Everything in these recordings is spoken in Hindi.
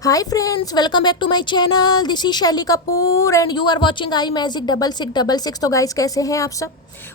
Hi friends, welcome back to my channel. This is Shaily Kapoor and you are watching eye magic 6666। तो गाइस, कैसे हैं आप सब?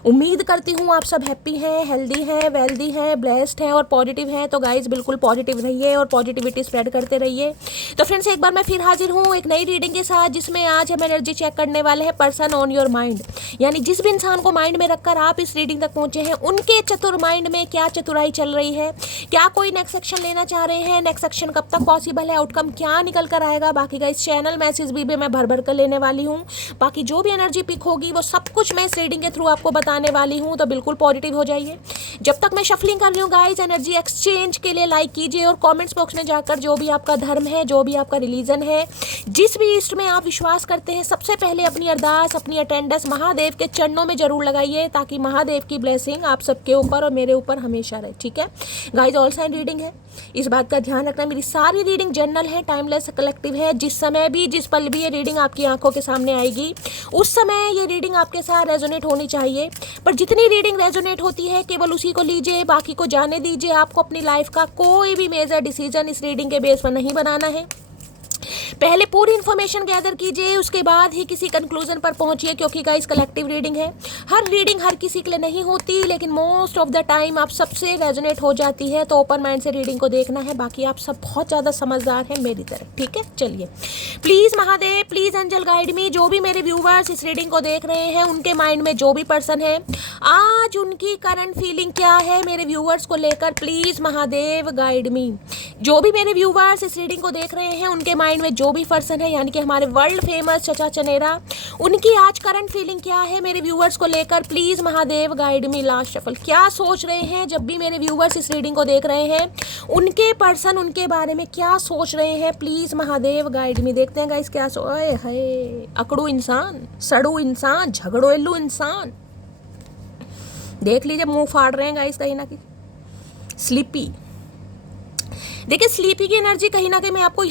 उम्मीद करती हूँ आप सब हैप्पी हैं, हेल्दी हैं, वेल्दी हैं, ब्लेस्ड हैं और पॉजिटिव हैं। तो गाइस, बिल्कुल पॉजिटिव रहिए और पॉजिटिविटी स्प्रेड करते रहिए। तो फ्रेंड्स, एक बार मैं फिर हाजिर हूँ एक नई रीडिंग के साथ, जिसमें आज हम एनर्जी चेक करने वाले हैं पर्सन ऑन योर माइंड। यानी जिस भी इंसान को माइंड में रखकर आप इस रीडिंग तक पहुंचे हैं, उनके चतुर माइंड में क्या चतुराई चल रही है, क्या कोई नेक्स्ट एक्शन लेना चाह रहे हैं, नेक्स्ट एक्शन कब तक पॉसिबल है, आउटकम क्या निकल कर आएगा। बाकी गाइस, चैनल मैसेज भी मैं भर भर कर लेने वाली हूँ। बाकी जो भी एनर्जी पिक होगी वो सब कुछ मैं इस रीडिंग के थ्रू आपको बताने वाली हूँ। तो बिल्कुल पॉजिटिव हो जाइए। जब तक मैं शफलिंग कर रही हूँ गाइस, एनर्जी एक्सचेंज के लिए लाइक कीजिए और कमेंट्स बॉक्स में जाकर जो भी आपका धर्म है, जो भी आपका रिलीजन है, जिस भी इष्ट में आप विश्वास करते हैं, सबसे पहले अपनी अरदास, अपनी अटेंडेंस महादेव के चरणों में जरूर लगाइए, ताकि महादेव की ब्लेसिंग आप सबके ऊपर और मेरे ऊपर हमेशा रहे। ठीक है गाइस, ऑल साइन रीडिंग है, इस बात का ध्यान रखना। मेरी सारी रीडिंग जनरल है, टाइमलेस, कलेक्टिव है। जिस समय भी, जिस पल भी ये रीडिंग आपकी आंखों के सामने आएगी, उस समय ये रीडिंग आपके साथ रेजोनेट होनी चाहिए। पर जितनी रीडिंग रेजोनेट होती है, केवल उसी को लीजिए, बाकी को जाने दीजिए। आपको अपनी लाइफ का कोई भी मेजर डिसीजन इस रीडिंग के बेस पर नहीं बनाना है। पहले पूरी इन्फॉर्मेशन गैदर कीजिए, उसके बाद ही किसी कंक्लूजन पर पहुंचिए, क्योंकि गाइस कलेक्टिव रीडिंग है। हर रीडिंग हर किसी के लिए नहीं होती, लेकिन मोस्ट ऑफ द टाइम आप सबसे रेजोनेट हो जाती है। तो ओपन माइंड से रीडिंग को देखना है। बाकी आप सब बहुत ज़्यादा समझदार हैं मेरी तरह। ठीक है, चलिए। Please Mahadev, please angel guide me. जो भी मेरे व्यूवर्स इस रीडिंग को देख रहे हैं, उनके माइंड में जो भी पर्सन है, आज उनकी करंट फीलिंग क्या है मेरे व्यूवर्स को लेकर, प्लीज़ महादेव गाइड मी। जो भी मेरे व्यूवर्स इस रीडिंग को देख रहे हैं, उनके माइंड में जो भी पर्सन है, यानी कि हमारे वर्ल्ड फेमस चचा चनेरा, उनकी आज करंट फीलिंग क्या है मेरे व्यूवर्स को लेकर, please Mahadev guide me. Last shuffle, क्या सोच रहे हैं जब भी मेरे व्यूवर्स इस रीडिंग को देख रहे हैं, उनके पर्सन उनके बारे में क्या सोच रहे हैं, प्लीज महादेव गाइड मी। देखते हैं गाइस क्या है। अकड़ू इंसान, सड़ू इंसान, झगड़ोलू इंसान, देख लीजिए मुंह फाड़ रहे हैं गाइस कहीं ना कहीं। स्लीपी, देखिए स्लीपी की एनर्जी कहीं ना कहीं मैं आपको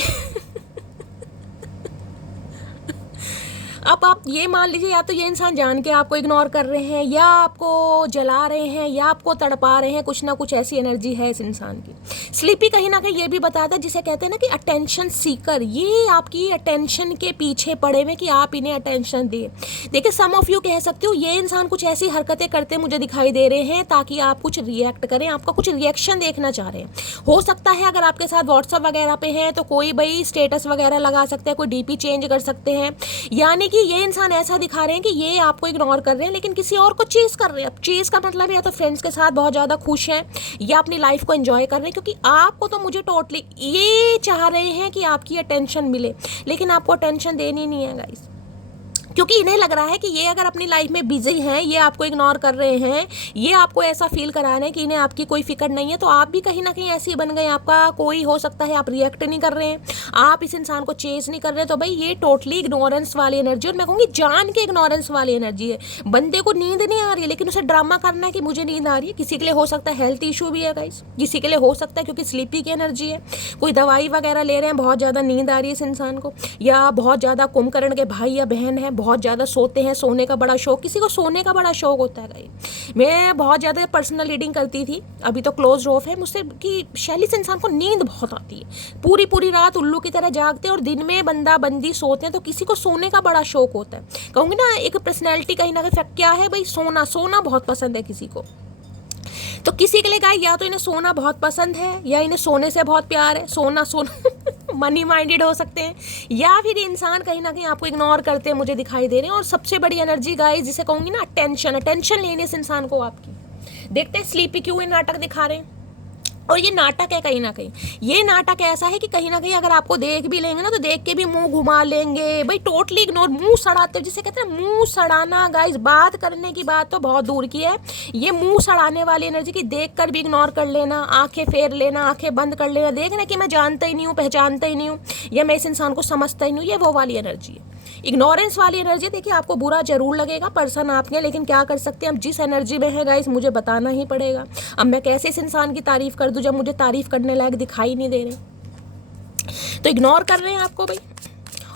अब आप ये मान लीजिए, या तो ये इंसान जान के आपको इग्नोर कर रहे हैं, या आपको जला रहे हैं, या आपको तड़पा रहे हैं। कुछ ना कुछ ऐसी एनर्जी है इस इंसान की। स्लीपी कहीं ना कहीं ये भी बताता है, जिसे कहते हैं ना कि अटेंशन सीकर, ये आपकी अटेंशन के पीछे पड़े हुए कि आप इन्हें अटेंशन दें। देखिए, सम ऑफ यू कह सकते हो ये इंसान कुछ ऐसी हरकतें करते मुझे दिखाई दे रहे हैं ताकि आप कुछ रिएक्ट करें, आपका कुछ रिएक्शन देखना चाह रहे हैं। हो सकता है अगर आपके साथ व्हाट्सअप वगैरह पे है, तो कोई भाई स्टेटस वगैरह लगा सकते हैं, कोई डीपी चेंज कर सकते हैं। यानी कि ये इंसान ऐसा दिखा रहे हैं कि ये आपको इग्नोर कर रहे हैं, लेकिन किसी और को चेज कर रहे हैं। अब चेज का मतलब या तो फ्रेंड्स के साथ बहुत ज़्यादा खुश हैं, या अपनी लाइफ को एंजॉय कर रहे हैं, क्योंकि आपको तो मुझे टोटली ये चाह रहे हैं कि आपकी अटेंशन मिले, लेकिन आपको अटेंशन देनी नहीं है गाइस। क्योंकि इन्हें लग रहा है कि ये अगर अपनी लाइफ में बिजी हैं, ये आपको इग्नोर कर रहे हैं, ये आपको ऐसा फील करा रहे हैं कि इन्हें आपकी कोई फिक्र नहीं है। तो आप भी कहीं ना कहीं ऐसे ही बन गए। आपका कोई हो सकता है आप रिएक्ट नहीं कर रहे हैं, आप इस इंसान को चेज नहीं कर रहे। तो भाई ये टोटली इग्नोरेंस वाली एनर्जी, और मैं कहूँगी जान के इग्नोरेंस वाली एनर्जी है। बंदे को नींद नहीं आ रही है, लेकिन उसे ड्रामा करना है कि मुझे नींद आ रही है। किसी के लिए हो सकता है हेल्थ इशू भी है गाइस, किसी के लिए हो सकता है क्योंकि स्लीपी की एनर्जी है, कोई दवाई वगैरह ले रहे हैं, बहुत ज़्यादा नींद आ रही है इस इंसान को, या बहुत ज़्यादा कुंभकर्ण के भाई या बहन है, बहुत ज़्यादा सोते हैं, सोने का बड़ा शौक, किसी को सोने का बड़ा शौक होता है गाइस। मैं बहुत ज़्यादा पर्सनल रीडिंग करती थी, अभी तो क्लोज ऑफ है मुझसे, कि शैली से इंसान को नींद बहुत आती है, पूरी पूरी रात उल्लू की तरह जागते हैं और दिन में बंदा बंदी सोते हैं। तो किसी को सोने का बड़ा शौक होता है। कहूँगी ना, एक पर्सनैलिटी कहीं ना कहीं फैक्ट क्या है भाई, सोना, सोना बहुत पसंद है किसी को। तो किसी के लिए गाइस या तो इन्हें सोना बहुत पसंद है, या इन्हें सोने से बहुत प्यार है। सोना मनी माइंडेड हो सकते हैं, या फिर इंसान कहीं ना कहीं आपको इग्नोर करते हैं मुझे दिखाई दे रहे हैं। और सबसे बड़ी एनर्जी गाइस जिसे कहूंगी ना, अटेंशन लेने इस इंसान को आपकी। देखते हैं स्लीपी क्यों ये नाटक दिखा रहे हैं। और ये नाटक है कहीं ना कहीं, ये नाटक ऐसा है कि कहीं ना कहीं अगर आपको देख भी लेंगे ना, तो देख के भी मुंह घुमा लेंगे भाई, टोटली इग्नोर, मुंह सड़ाते, जिसे कहते हैं मुंह सड़ाना गाइस। बात करने की बात तो बहुत दूर की है, ये मुंह सड़ाने वाली एनर्जी की देख कर भी इग्नोर कर लेना, आंखें फेर लेना, आंखें बंद कर लेना, देखना कि मैं जानता ही नहीं हूँ, पहचानता ही नहीं हूँ, या मैं इस इंसान को समझता ही नहीं हूँ, ये वो वाली एनर्जी है। इग्नोरेंस वाली एनर्जी। देखिए, आपको बुरा जरूर लगेगा, पर्सन आपके, लेकिन क्या कर सकते हैं, अब जिस एनर्जी में है गाइस, मुझे बताना ही पड़ेगा। अब मैं कैसे इस इंसान की तारीफ कर दूं जब मुझे तारीफ करने लायक दिखाई नहीं दे रहे। तो इग्नोर कर रहे हैं आपको भाई।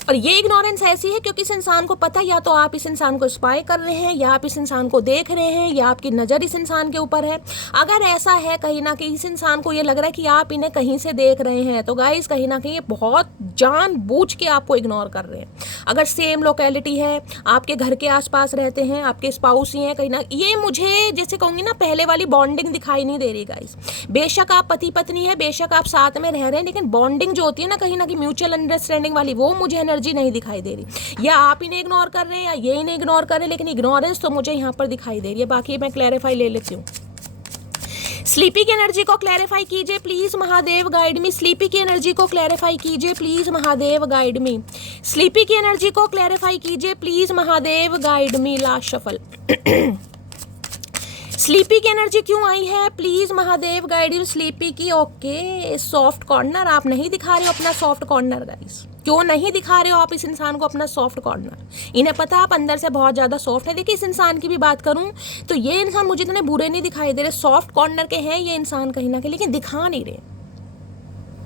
और ये इग्नोरेंस ऐसी है क्योंकि इस इंसान को पता है, या तो आप इस इंसान को स्पाई कर रहे हैं, या आप इस इंसान को देख रहे हैं, या आपकी नज़र इस इंसान के ऊपर है। अगर ऐसा है कहीं ना कहीं इस इंसान को ये लग रहा है कि आप इन्हें कहीं से देख रहे हैं, तो गाइस कहीं ना कहीं ये बहुत जानबूझ के आपको इग्नोर कर रहे हैं। अगर सेम लोकेलिटी है, आपके घर के आसपास रहते हैं, आपके स्पाउस ही हैं कहीं ना, ये मुझे जैसे कहूँगी ना पहले वाली बॉन्डिंग दिखाई नहीं दे रही गाइस। बेशक आप पति पत्नी है, बेशक आप साथ में रह रहे हैं, लेकिन बॉन्डिंग जो होती है ना कहीं ना कहीं म्यूचुअल अंडरस्टैंडिंग वाली, वो मुझे एनर्जी नहीं दिखाई दे रही। या आप इन्हें इग्नोर कर रहे हैं या ये इन्हें इग्नोर कर रहे हैं, लेकिन इग्नोरेंस तो मुझे यहाँ पर दिखाई दे रही है। बाकी मैं क्लैरिफाई ले लेती हूँ। स्लीपी की एनर्जी को क्लैरिफाई कीजिए please Mahadev guide me. Sleepy की एनर्जी को क्लैरिफाई कीजिए please Mahadev guide me. Sleepy की एनर्जी को क्लैरिफाई कीजिए please Mahadev guide me. Last shuffle. Sleepy की एनर्जी क्यों आई है please Mahadev guide you. Sleepy की ओके, सॉफ्ट कॉर्नर आप नहीं दिखा रहे हो अपना सॉफ्ट कॉर्नर गाइस। क्यों नहीं दिखा रहे हो आप इस इंसान को अपना सॉफ्ट कॉर्नर? इन्हें पता आप अंदर से बहुत ज़्यादा सॉफ्ट है। देखिए इस इंसान की भी बात करूं तो ये इंसान मुझे इतने बुरे नहीं दिखाई दे रहे, सॉफ्ट कॉर्नर के हैं ये इंसान कहीं ना कहीं, लेकिन दिखा नहीं रहे।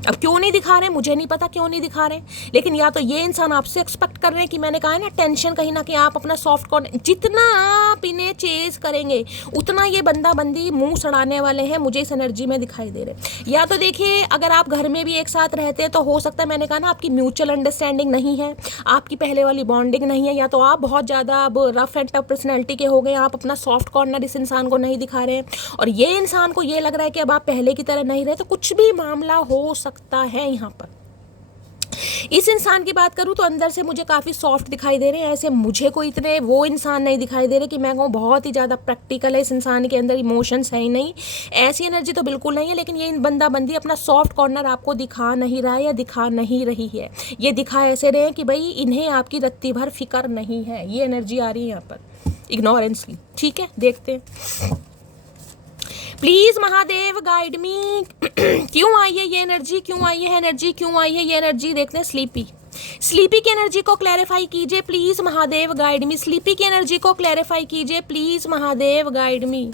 अब क्यों नहीं दिखा रहे मुझे नहीं पता क्यों नहीं दिखा रहे, लेकिन या तो ये इंसान आपसे एक्सपेक्ट कर रहे हैं कि मैंने कहा है ना टेंशन कहीं ना कहीं आप अपना सॉफ्ट कॉर्नर, जितना आप इन्हें चेज करेंगे उतना ये बंदा बंदी मुंह सड़ाने वाले हैं, मुझे इस एनर्जी में दिखाई दे रहे। या तो देखिए अगर आप घर में भी एक साथ रहते हैं तो हो सकता है, मैंने कहा ना आपकी म्यूचुअल अंडरस्टैंडिंग नहीं है, आपकी पहले वाली बॉन्डिंग नहीं है, या तो आप बहुत ज़्यादा अब रफ एंड टफ पर्सनैलिटी के हो गए, आप अपना सॉफ्ट कॉर्नर इस इंसान को नहीं दिखा रहे हैं, और ये इंसान को ये लग रहा है कि अब आप पहले की तरह नहीं रहे। तो कुछ भी मामला हो सकता है यहाँ पर। इस इंसान की बात करूं तो अंदर से मुझे काफ़ी सॉफ्ट दिखाई दे रहे हैं, ऐसे मुझे कोई इतने वो इंसान नहीं दिखाई दे रहे कि मैं कहूँ बहुत ही ज़्यादा प्रैक्टिकल है, इस इंसान के अंदर इमोशंस है ही नहीं, ऐसी एनर्जी तो बिल्कुल नहीं है। लेकिन ये बंदा बंदी अपना सॉफ्ट कॉर्नर आपको दिखा नहीं रहा है या दिखा नहीं रही है, ये दिखा ऐसे रहे कि भाई इन्हें आपकी रत्ती भर फिक्र नहीं है, ये एनर्जी आ रही है यहाँ पर इग्नोरेंस की। ठीक है, देखते हैं प्लीज महादेव गाइड मी। क्यों आई है ये एनर्जी, क्यों आई है एनर्जी, क्यों आई है ये एनर्जी, देखते हैं। स्लीपी की एनर्जी को क्लैरिफाई कीजिए please Mahadev guide me. Sleepy की एनर्जी को क्लैरिफाई कीजिए please Mahadev guide me.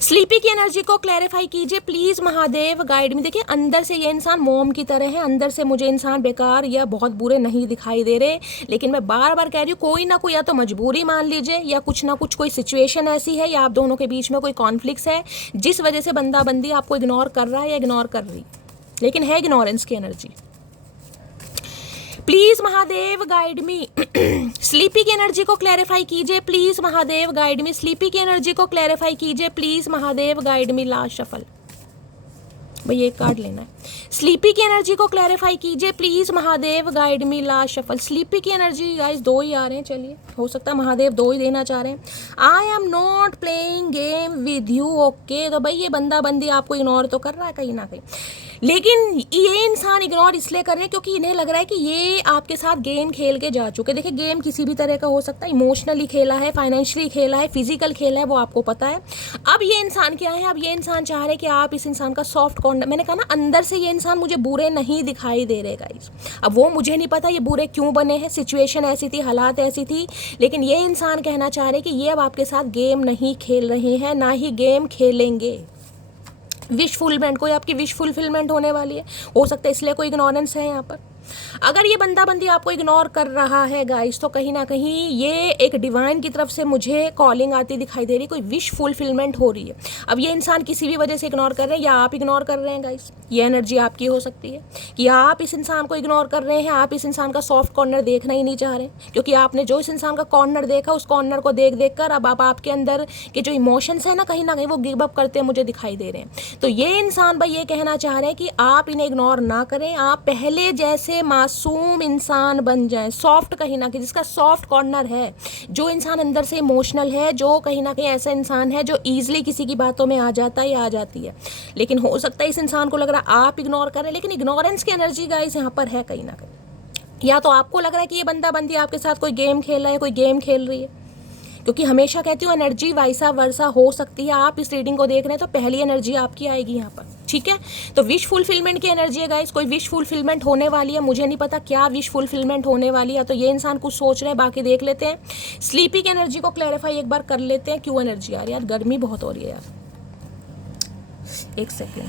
Sleepy की एनर्जी को क्लैरिफाई कीजिए प्लीज महादेव गाइड मी। देखिए अंदर से ये इंसान मोम की तरह है, अंदर से मुझे इंसान बेकार या बहुत बुरे नहीं दिखाई दे रहे, लेकिन मैं बार बार कह रही हूँ कोई ना कोई या तो मजबूरी मान लीजिए या कुछ ना कुछ कोई सिचुएशन ऐसी है या आप दोनों के बीच में कोई कॉन्फ्लिक्ट है जिस वजह से बंदा बंदी आपको इग्नोर कर रहा है या इग्नोर कर रही, लेकिन है इग्नोरेंस की energy. Please Mahadev guide me. Sleepy की एनर्जी को क्लैरिफाई कीजिए please Mahadev guide me. Sleepy की एनर्जी को क्लैरिफाई कीजिए please Mahadev guide me. Last shuffle, भाई एक कार्ड लेना है। स्लीपी की एनर्जी को क्लैरिफाई कीजिए please Mahadev guide me. Last shuffle. Sleepy की एनर्जी गाइस 2 ही आ रहे हैं, चलिए हो सकता है महादेव 2 ही देना चाह रहे हैं। I am not playing game with you. Okay, तो भाई ये बंदा बंदी आपको इग्नोर तो कर रहा है कहीं ना कहीं, लेकिन ये इंसान इग्नोर इसलिए कर रहे हैं क्योंकि इन्हें लग रहा है कि ये आपके साथ गेम खेल के जा चुके। देखिए गेम किसी भी तरह का हो सकता है, इमोशनली खेला है, फाइनेंशियली खेला है, फिजिकल खेला है, वो आपको पता है। अब ये इंसान क्या है, अब ये इंसान चाह रहे हैं कि आप इस इंसान का सॉफ्ट कॉर्नर, मैंने कहा ना अंदर से ये इंसान मुझे बुरे नहीं दिखाई दे रहे गाइस। अब वो मुझे नहीं पता ये बुरे क्यों बने हैं, सिचुएशन ऐसी थी, हालात ऐसी थी, लेकिन ये इंसान कहना चाह रहे कि ये अब आपके साथ गेम नहीं खेल रहे हैं, ना ही गेम खेलेंगे। विश फुलफिलमेंट, कोई आपकी विश फुलफिलमेंट होने वाली है, हो सकता है इसलिए कोई इग्नोरेंस है यहाँ पर। अगर ये बंदा बंदी आपको इग्नोर कर रहा है गाइस तो कहीं ना कहीं ये एक डिवाइन की तरफ से मुझे कॉलिंग आती दिखाई दे रही, कोई विश फुलफिलमेंट हो रही है। अब ये इंसान किसी भी वजह से इग्नोर कर रहे हैं या आप इग्नोर कर रहे हैं गाइस, ये एनर्जी आपकी हो सकती है कि आप इस इंसान को इग्नोर कर रहे हैं, आप इस इंसान का सॉफ्ट कॉर्नर देखना ही नहीं चाह रहे, क्योंकि आपने जो इस इंसान का कॉर्नर देखा उस कॉर्नर को देख देख कर अब आपके अंदर के जो इमोशंस है ना कहीं ना कहीं वो गिव अप करते हैं मुझे दिखाई दे रहे हैं। तो ये इंसान भाई ये कहना चाह रहे हैं कि आप इन्हें इग्नोर ना करें, आप पहले जैसे मासूम इंसान बन जाएं, सॉफ्ट कहीं ना कहीं, जिसका सॉफ्ट कॉर्नर है, जो इंसान अंदर से इमोशनल है, जो कहीं ना कहीं ऐसा इंसान है जो ईजिली किसी की बातों में आ जाता है या आ जाती है। लेकिन हो सकता है इस इंसान को लग रहा है आप इग्नोर कर रहे हैं, लेकिन इग्नोरेंस की एनर्जी गाइस यहाँ पर है कहीं ना कहीं। या तो आपको लग रहा है कि ये बंदा बंदी आपके साथ कोई गेम खेल रहा है, कोई गेम खेल रही है, क्योंकि हमेशा कहती हूँ एनर्जी वैसा वर्सा हो सकती है। आप इस रीडिंग को देख रहे हैं तो पहली एनर्जी आपकी आएगी यहाँ पर, ठीक है। तो विश फुलफिलमेंट की एनर्जी है गाइस, कोई विश फुलफिलमेंट होने वाली है, मुझे नहीं पता क्या विश फुलफिलमेंट होने वाली है, तो ये इंसान कुछ सोच रहे हैं, बाकी देख लेते हैं। स्लीपी की एनर्जी को क्लैरिफाई एक बार कर लेते हैं, क्यों एनर्जी आ रही है यार, गर्मी बहुत हो रही है यार, एक सेकेंड।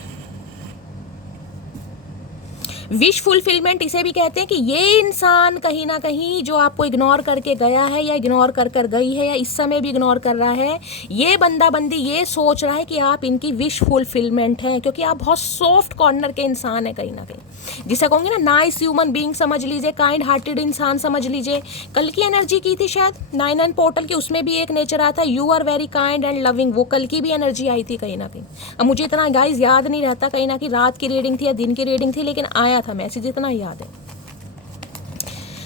विश फुलफिलमेंट इसे भी कहते हैं कि ये इंसान कहीं ना कहीं जो आपको इग्नोर करके गया है या इग्नोर कर गई है या इस समय भी इग्नोर कर रहा है, ये बंदा बंदी ये सोच रहा है कि आप इनकी विश फुलफिलमेंट हैं, क्योंकि आप बहुत सॉफ्ट कॉर्नर के इंसान हैं कहीं ना कहीं, जिसे कहूँगी ना नाइस ह्यूमन बीइंग समझ लीजिए, काइंड हार्टेड इंसान समझ लीजिए। कल की एनर्जी की थी शायद 9 पोर्टल की, उसमें भी एक नेचर आता है you are very kind and loving, वो कल की भी एनर्जी आई थी कहीं ना कहीं। अब मुझे इतना गाइस याद नहीं रहता, कहीं ना कहीं रात की रीडिंग थी या दिन की रीडिंग थी, लेकिन आया था मैसेज, इतना याद है।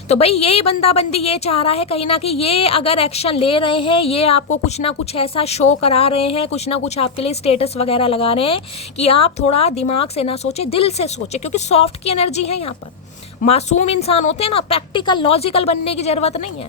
तो भाई यही बंदा बंदी ये चाह रहा है कहीं ना कहीं, ये अगर एक्शन ले रहे हैं, ये आपको कुछ ना कुछ ऐसा शो करा रहे हैं, कुछ ना कुछ आपके लिए स्टेटस वगैरह लगा रहे हैं कि आप थोड़ा दिमाग से ना सोचे, दिल से सोचे, क्योंकि सॉफ्ट की एनर्जी है यहाँ पर। मासूम इंसान होते हैं ना, प्रैक्टिकल लॉजिकल बनने की जरूरत नहीं है।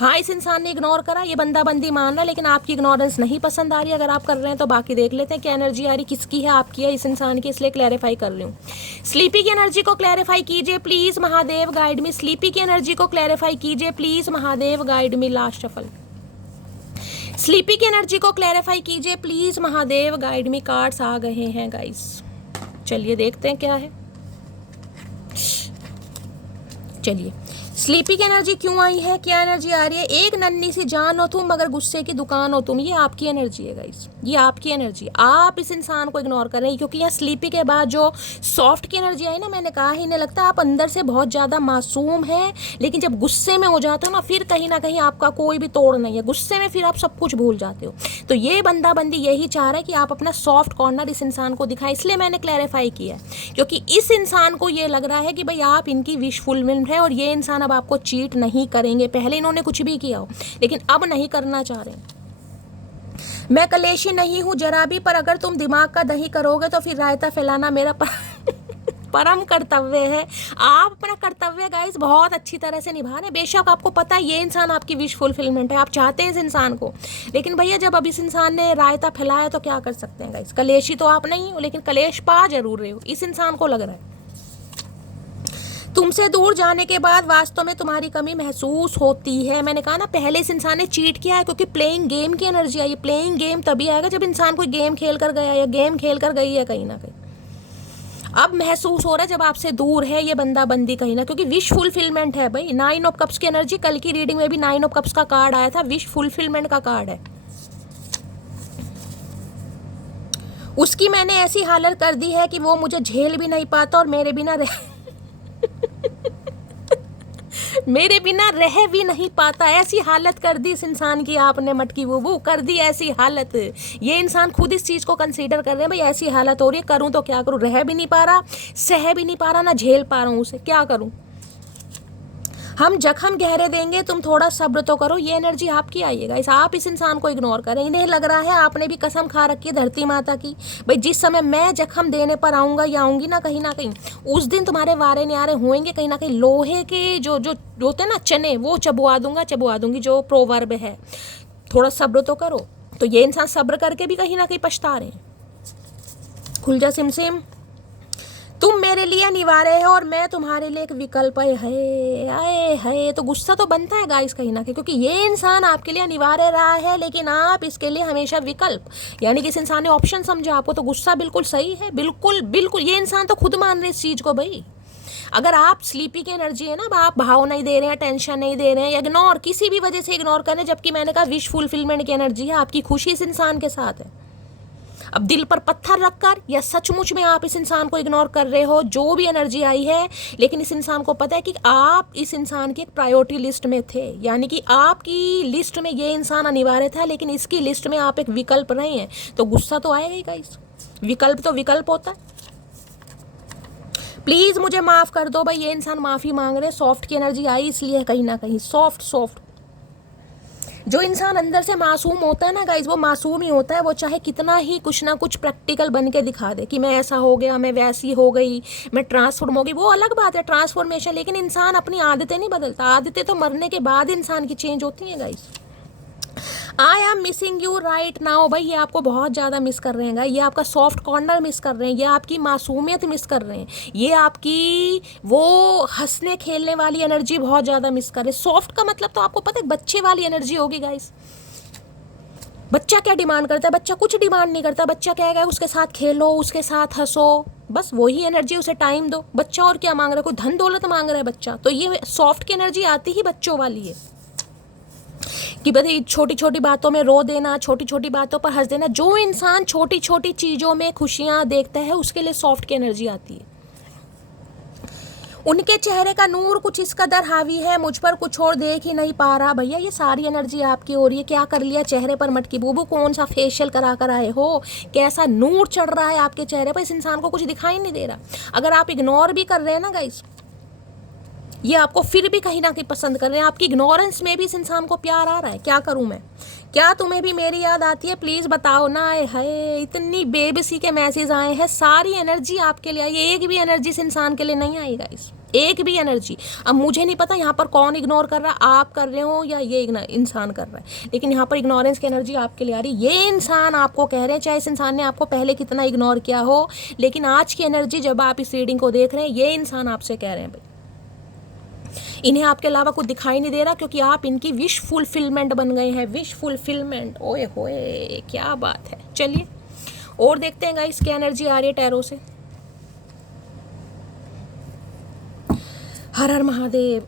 हाँ, इस इंसान ने इग्नोर करा, ये बंदा बंदी मान रहा है, लेकिन आपकी इग्नोरेंस नहीं पसंद आ रही। अगर आप कर रहे हैं तो बाकी देख लेते हैं क्या एनर्जी आ रही, किसकी है, आपकी है, इस इंसान की, इसलिए क्लैरिफाई कर रही हूँ। स्लीपी की एनर्जी को क्लैरिफाई कीजिए please, Mahadev guide me. Sleepy की एनर्जी को क्लैरिफाई कीजिए please, Mahadev guide me. Last shuffle. Sleepy की एनर्जी को क्लैरिफाई कीजिए please, Mahadev guide me. Cards आ गए हैं गाइस, चलिए देखते हैं क्या है। चलिए, स्लीपी की एनर्जी क्यों आई है, क्या एनर्जी आ रही है। एक नन्ही सी जान हो तुम, मगर गुस्से की दुकान हो तुम, ये आपकी एनर्जी है गाइस, ये आपकी एनर्जी। आप इस इंसान को इग्नोर कर रहे हैं, क्योंकि यहाँ स्लीपी के बाद जो सॉफ्ट की एनर्जी आई ना, मैंने कहा ही नहीं लगता आप अंदर से बहुत ज़्यादा मासूम हैं, लेकिन जब गुस्से में हो जाते हो ना, फिर कहीं ना कहीं आपका कोई भी तोड़ नहीं है, गुस्से में फिर आप सब कुछ भूल जाते हो। तो ये बंदा बंदी यही चाह रहा है कि आप अपना सॉफ्ट कॉर्नर इस इंसान को दिखाएं, इसलिए मैंने क्लैरिफाई किया है, क्योंकि इस इंसान को ये लग रहा है कि भाई आप इनकी विश फुलफिल है, और ये इंसान अब आपको चीट नहीं करेंगे। पहले इन्होंने कुछ भी किया हो, लेकिन अब नहीं करना चाह रहे। मैं कलेशी नहीं हूं जरा भी, पर अगर तुम दिमाग का दही करोगे तो फिर रायता फैलाना मेरा परम कर्तव्य है। आप अपना कर्तव्य गाइस बहुत अच्छी तरह से निभा रहे हैं। बेशक आपको पता है ये इंसान आपकी विश फुलफिलमेंट है, आप चाहते हैं इस इंसान को, लेकिन भैया जब अब इस इंसान ने रायता फैलाया तो क्या कर सकते हैं गाइस। कलेशी तो आप नहीं हो, लेकिन कलेश पा जरूर रहे हो, इस इंसान को लग रहा है। तुमसे दूर जाने के बाद वास्तव में तुम्हारी कमी महसूस होती है। मैंने कहा ना, पहले इस इंसान ने चीट किया है, क्योंकि प्लेइंग गेम की एनर्जी आई है। प्लेइंग गेम तभी आएगा जब इंसान कोई गेम खेल कर गया या गेम खेल कर गई है कहीं ना कहीं। अब महसूस हो रहा है जब आपसे दूर है ये बंदा बंदी कहीं ना, क्योंकि विश फुलफिलमेंट है भाई। 9 ऑफ कप्स की एनर्जी, कल की रीडिंग में भी 9 ऑफ कप्स का कार्ड आया था, विश फुलफिलमेंट का कार्ड है। उसकी मैंने ऐसी हालत कर दी है कि वो मुझे झेल भी नहीं पाता और मेरे बिना मेरे बिना रह भी नहीं पाता। ऐसी हालत कर दी इस इंसान की आपने, मटकी वो कर दी ऐसी हालत। ये इंसान खुद इस चीज़ को कंसीडर कर रहे हैं, भाई ऐसी हालत हो रही है, करूं तो क्या करूं, रह भी नहीं पा रहा, सह भी नहीं पा रहा, ना झेल पा रहा हूं उसे, क्या करूं। हम जख्म गहरे देंगे, तुम थोड़ा सब्र तो करो। ये एनर्जी आपकी आइएगा, इस आप इस इंसान को इग्नोर करें। इन्हें लग रहा है आपने भी कसम खा रखी है धरती माता की, भाई जिस समय मैं जख्म देने पर आऊँगा या आऊँगी ना कहीं ना कहीं, उस दिन तुम्हारे वारे न्यारे होंगे कहीं ना कहीं। लोहे के जो जो होते हैं ना चने, वो चबवा दूंगी, जो प्रोवर्ब है। थोड़ा सब्र तो करो। तो ये इंसान सब्र करके भी कहीं ना कहीं पछता रहे हैं। खुल जा सिमसिम, तुम मेरे लिए अनिवार्य है और मैं तुम्हारे लिए एक विकल्प है। तो गुस्सा तो बनता है गाइस कहीं ना कहीं, क्योंकि ये इंसान आपके लिए अनिवार्य रहा है, लेकिन आप इसके लिए हमेशा विकल्प, यानी कि इस इंसान ने ऑप्शन समझा आपको। तो गुस्सा बिल्कुल सही है, बिल्कुल बिल्कुल। ये इंसान तो खुद मान रहे इस चीज़ को भाई। अगर आप स्लीपी की एनर्जी है ना, आप भाव नहीं दे रहे हैं, टेंशन नहीं दे रहे हैं, इग्नोर किसी भी वजह से इग्नोर करें, जबकि मैंने कहा विश फुलफिलमेंट की एनर्जी है, आपकी खुशी इस इंसान के साथ है। अब दिल पर पत्थर रखकर या सचमुच में आप इस इंसान को इग्नोर कर रहे हो, जो भी एनर्जी आई है, लेकिन इस इंसान को पता है कि आप इस इंसान की एक प्रायोरिटी लिस्ट में थे, यानी कि आपकी लिस्ट में ये इंसान अनिवार्य था, लेकिन इसकी लिस्ट में आप एक विकल्प रहे हैं। तो गुस्सा तो आएगा ही गाइस, विकल्प तो विकल्प होता है। प्लीज़ मुझे माफ़ कर दो भाई, ये इंसान माफ़ी मांग रहे। सॉफ्ट की एनर्जी आई इसलिए कहीं ना कहीं, सॉफ्ट। जो इंसान अंदर से मासूम होता है ना गाइज, वो मासूम ही होता है। वो चाहे कितना ही कुछ ना कुछ प्रैक्टिकल बन के दिखा दे कि मैं ऐसा हो गया, मैं वैसी हो गई, मैं ट्रांसफॉर्म हो गई, वो अलग बात है ट्रांसफॉर्मेशन। लेकिन इंसान अपनी आदतें नहीं बदलता, आदतें तो मरने के बाद इंसान की चेंज होती हैं guys. I am missing you right now. भाई ये आपको बहुत ज़्यादा मिस कर रहे हैं, ये आपका सॉफ्ट कॉर्नर मिस कर रहे हैं, ये आपकी मासूमियत मिस कर रहे हैं, ये आपकी वो हंसने खेलने वाली एनर्जी बहुत ज़्यादा मिस कर रहे हैं। सॉफ्ट का मतलब तो आपको पता है बच्चे वाली एनर्जी होगी गाइस। बच्चा क्या डिमांड करता है? बच्चा कुछ डिमांड नहीं करता। बच्चा क्या है, उसके साथ खेलो, उसके साथ हंसो, बस वही एनर्जी, उसे टाइम दो। बच्चा और क्या मांग रहा है? कोई धन दौलत मांग रहा है बच्चा? तो ये सॉफ्ट की एनर्जी आती ही बच्चों वाली है कि भाई छोटी छोटी बातों में रो देना, छोटी छोटी बातों पर हंस देना। जो इंसान छोटी छोटी चीज़ों में खुशियाँ देखता है उसके लिए सॉफ्ट की एनर्जी आती है। उनके चेहरे का नूर कुछ इस कदर हावी है, मुझ पर कुछ और देख ही नहीं पा रहा। भैया ये सारी एनर्जी आपकी हो रही है। क्या कर लिया चेहरे पर मटकी बूबू? कौन सा फेशियल करा कर आए हो? कैसा नूर चढ़ रहा है आपके चेहरे पर? इस इंसान को कुछ दिखाई नहीं दे रहा। अगर आप इग्नोर भी कर रहे हैं ना गाइस, ये आपको फिर भी कहीं ना कहीं पसंद कर रहे हैं। आपकी इग्नोरेंस में भी इस इंसान को प्यार आ रहा है। क्या करूं मैं? क्या तुम्हें भी मेरी याद आती है? प्लीज़ बताओ ना। है इतनी बेबसी के मैसेज आए हैं, सारी एनर्जी आपके लिए आई। एक भी एनर्जी इस इंसान के लिए नहीं आई गाइस, एक भी एनर्जी। अब मुझे नहीं पता यहाँ पर कौन इग्नोर कर रहा है, आप कर रहे हो या ये इंसान कर रहा है, लेकिन यहाँ पर इग्नोरेंस की एनर्जी आपके लिए आ रही है। ये इंसान आपको कह रहे हैं, चाहे इस इंसान ने आपको पहले कितना इग्नोर किया हो, लेकिन आज की एनर्जी जब आप इस रीडिंग को देख रहे हैं, ये इंसान आपसे कह रहे हैं भाई इन्हें आपके अलावा कुछ दिखाई नहीं दे रहा, क्योंकि आप इनकी विश फुलफिलमेंट बन गए हैं। विश फुलफिलमेंट, ओए होए क्या बात है। चलिए और देखते हैं गाइस क्या एनर्जी आ रही है टैरो से। हर हर महादेव।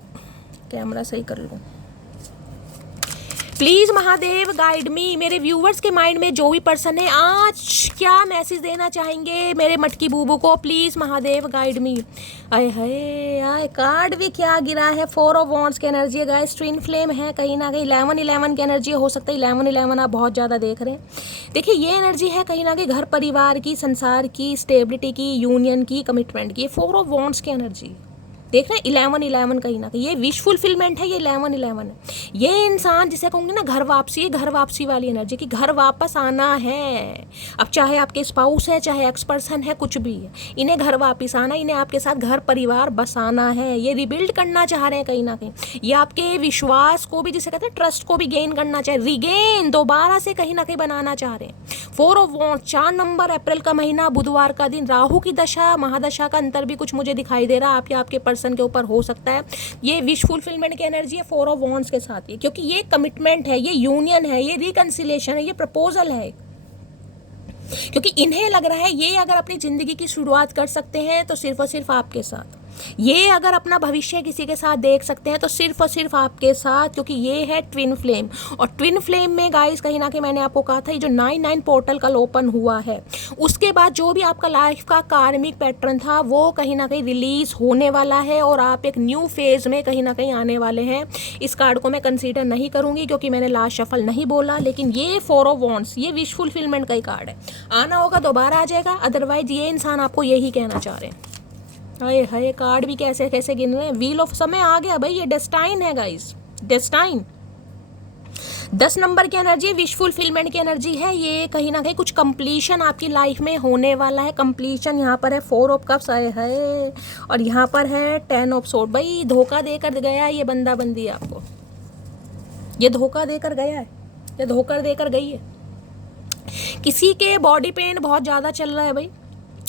कैमरा सही कर लूँ प्लीज़। महादेव गाइड मी। मेरे व्यूवर्स के माइंड में जो भी पर्सन है आज क्या मैसेज देना चाहेंगे मेरे मटकी बूबू को? प्लीज़ महादेव गाइड मी। आए हाय आए कार्ड भी क्या गिरा है? 4 ऑफ वॉन्ड्स की एनर्जी है गाइस। ट्विन फ्लेम है कहीं ना कहीं। 11-11 की एनर्जी हो सकता है। 11-11 आप बहुत ज़्यादा देख रहे हैं। देखिए ये एनर्जी है कहीं ना कहीं घर परिवार की, संसार की, स्टेबिलिटी की, यूनियन की, कमिटमेंट की। 4 ऑफ वॉन्ड्स की एनर्जी देख रहे हैं। 11-11 कहीं ना कहीं ये विश फुलफिलमेंट है। ये 11-11 है। ये इंसान जिसे कहूँगी ना घर वापसी, घर वापसी वाली एनर्जी की घर वापस आना है। अब चाहे आपके स्पाउस है, चाहे एक्स पर्सन है, कुछ भी है, इन्हें घर वापस आना, इन्हें आपके साथ घर परिवार बसाना है। ये रिबिल्ड करना चाह रहे हैं कहीं ना कहीं। ये आपके विश्वास को भी, जिसे कहते हैं ट्रस्ट को भी गेन करना चाहे, रिगेन दोबारा से कहीं ना कहीं बनाना चाह रहे हैं। 4 ऑफ वॉन्ड्स, 4 नंबर, अप्रैल का महीना, बुधवार का दिन, राहु की दशा, महादशा का अंतर भी कुछ मुझे दिखाई दे रहा है आपके आपके पर्सन के ऊपर हो सकता है। ये विश फुलफिलमेंट की एनर्जी है 4 ऑफ वॉन्ड्स के साथ ही, क्योंकि ये कमिटमेंट है, ये यूनियन है, ये रिकंसिलिएशन है, ये प्रपोजल है। क्योंकि इन्हें लग रहा है ये अगर अपनी जिंदगी की शुरुआत कर सकते हैं तो सिर्फ और सिर्फ आपके साथ। ये अगर अपना भविष्य किसी के साथ देख सकते हैं तो सिर्फ और सिर्फ आपके साथ, क्योंकि ये है ट्विन फ्लेम। और ट्विन फ्लेम में गाइस कहीं ना कहीं मैंने आपको कहा था ये जो 9-9 पोर्टल कल ओपन हुआ है, उसके बाद जो भी आपका लाइफ का कार्मिक पैटर्न था वो कहीं ना कहीं रिलीज होने वाला है और आप एक न्यू फेज में कहीं ना कहीं आने वाले हैं। इस कार्ड को मैं कंसीडर नहीं करूंगी क्योंकि मैंने लास्ट शफल नहीं बोला, लेकिन ये 4 ऑफ वॉन्ड्स, ये विश फुलफिलमेंट का ही कार्ड है। आना होगा दोबारा आ जाएगा, अदरवाइज ये इंसान आपको यही कहना चाह रहे हैं। हाय हाय कार्ड भी कैसे कैसे गिन रहे हैं। व्हील ऑफ समय आ गया भाई, ये डेस्टाइन है गाइस, डेस्टाइन। 10 नंबर की एनर्जी विश फुलफिलमेंट की एनर्जी है। ये कहीं ना कहीं कुछ कंप्लीशन आपकी लाइफ में होने वाला है। कंप्लीशन यहाँ पर है 4 ऑफ कप्स आए है और यहाँ पर है 10 ऑफ सोर्ड। भाई धोखा देकर गया ये बंदा बंदी आपको, ये धोखा देकर गया है, ये धोखा देकर गई है। किसी के बॉडी पेन बहुत ज़्यादा चल रहा है भाई,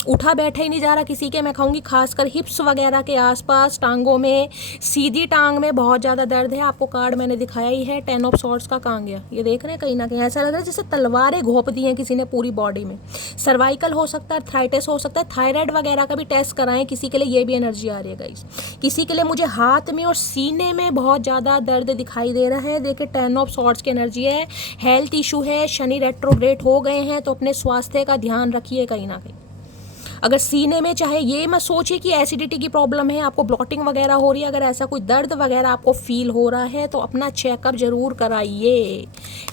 उठा बैठा ही नहीं जा रहा किसी के। मैं कहूँगी खासकर हिप्स वगैरह के आसपास, टांगों में, सीधी टांग में बहुत ज़्यादा दर्द है। आपको कार्ड मैंने दिखाया ही है 10 ऑफ सॉर्ड्स का। कहाँ गया ये देख रहे हैं? कहीं ना कहीं ऐसा लग रहा है जैसे तलवारें घोंप दी हैं किसी ने पूरी बॉडी में। सर्वाइकल हो सकता है, अर्थराइटिस हो सकता है, थायराइड वगैरह का भी टेस्ट कराएं किसी के लिए, ये भी एनर्जी आ रही है गाइस। किसी के लिए मुझे हाथ में और सीने में बहुत ज़्यादा दर्द दिखाई दे रहा है। देखिए 10 ऑफ सॉर्ड्स की एनर्जी है। हेल्थ इशू है, शनि रेट्रोग्रेड हो गए हैं, तो अपने स्वास्थ्य का ध्यान रखिए कहीं ना कहीं। अगर सीने में, चाहे ये मत सोचिए कि एसिडिटी की प्रॉब्लम है, आपको ब्लॉटिंग वगैरह हो रही है, अगर ऐसा कोई दर्द वगैरह आपको फील हो रहा है तो अपना चेकअप जरूर कराइए।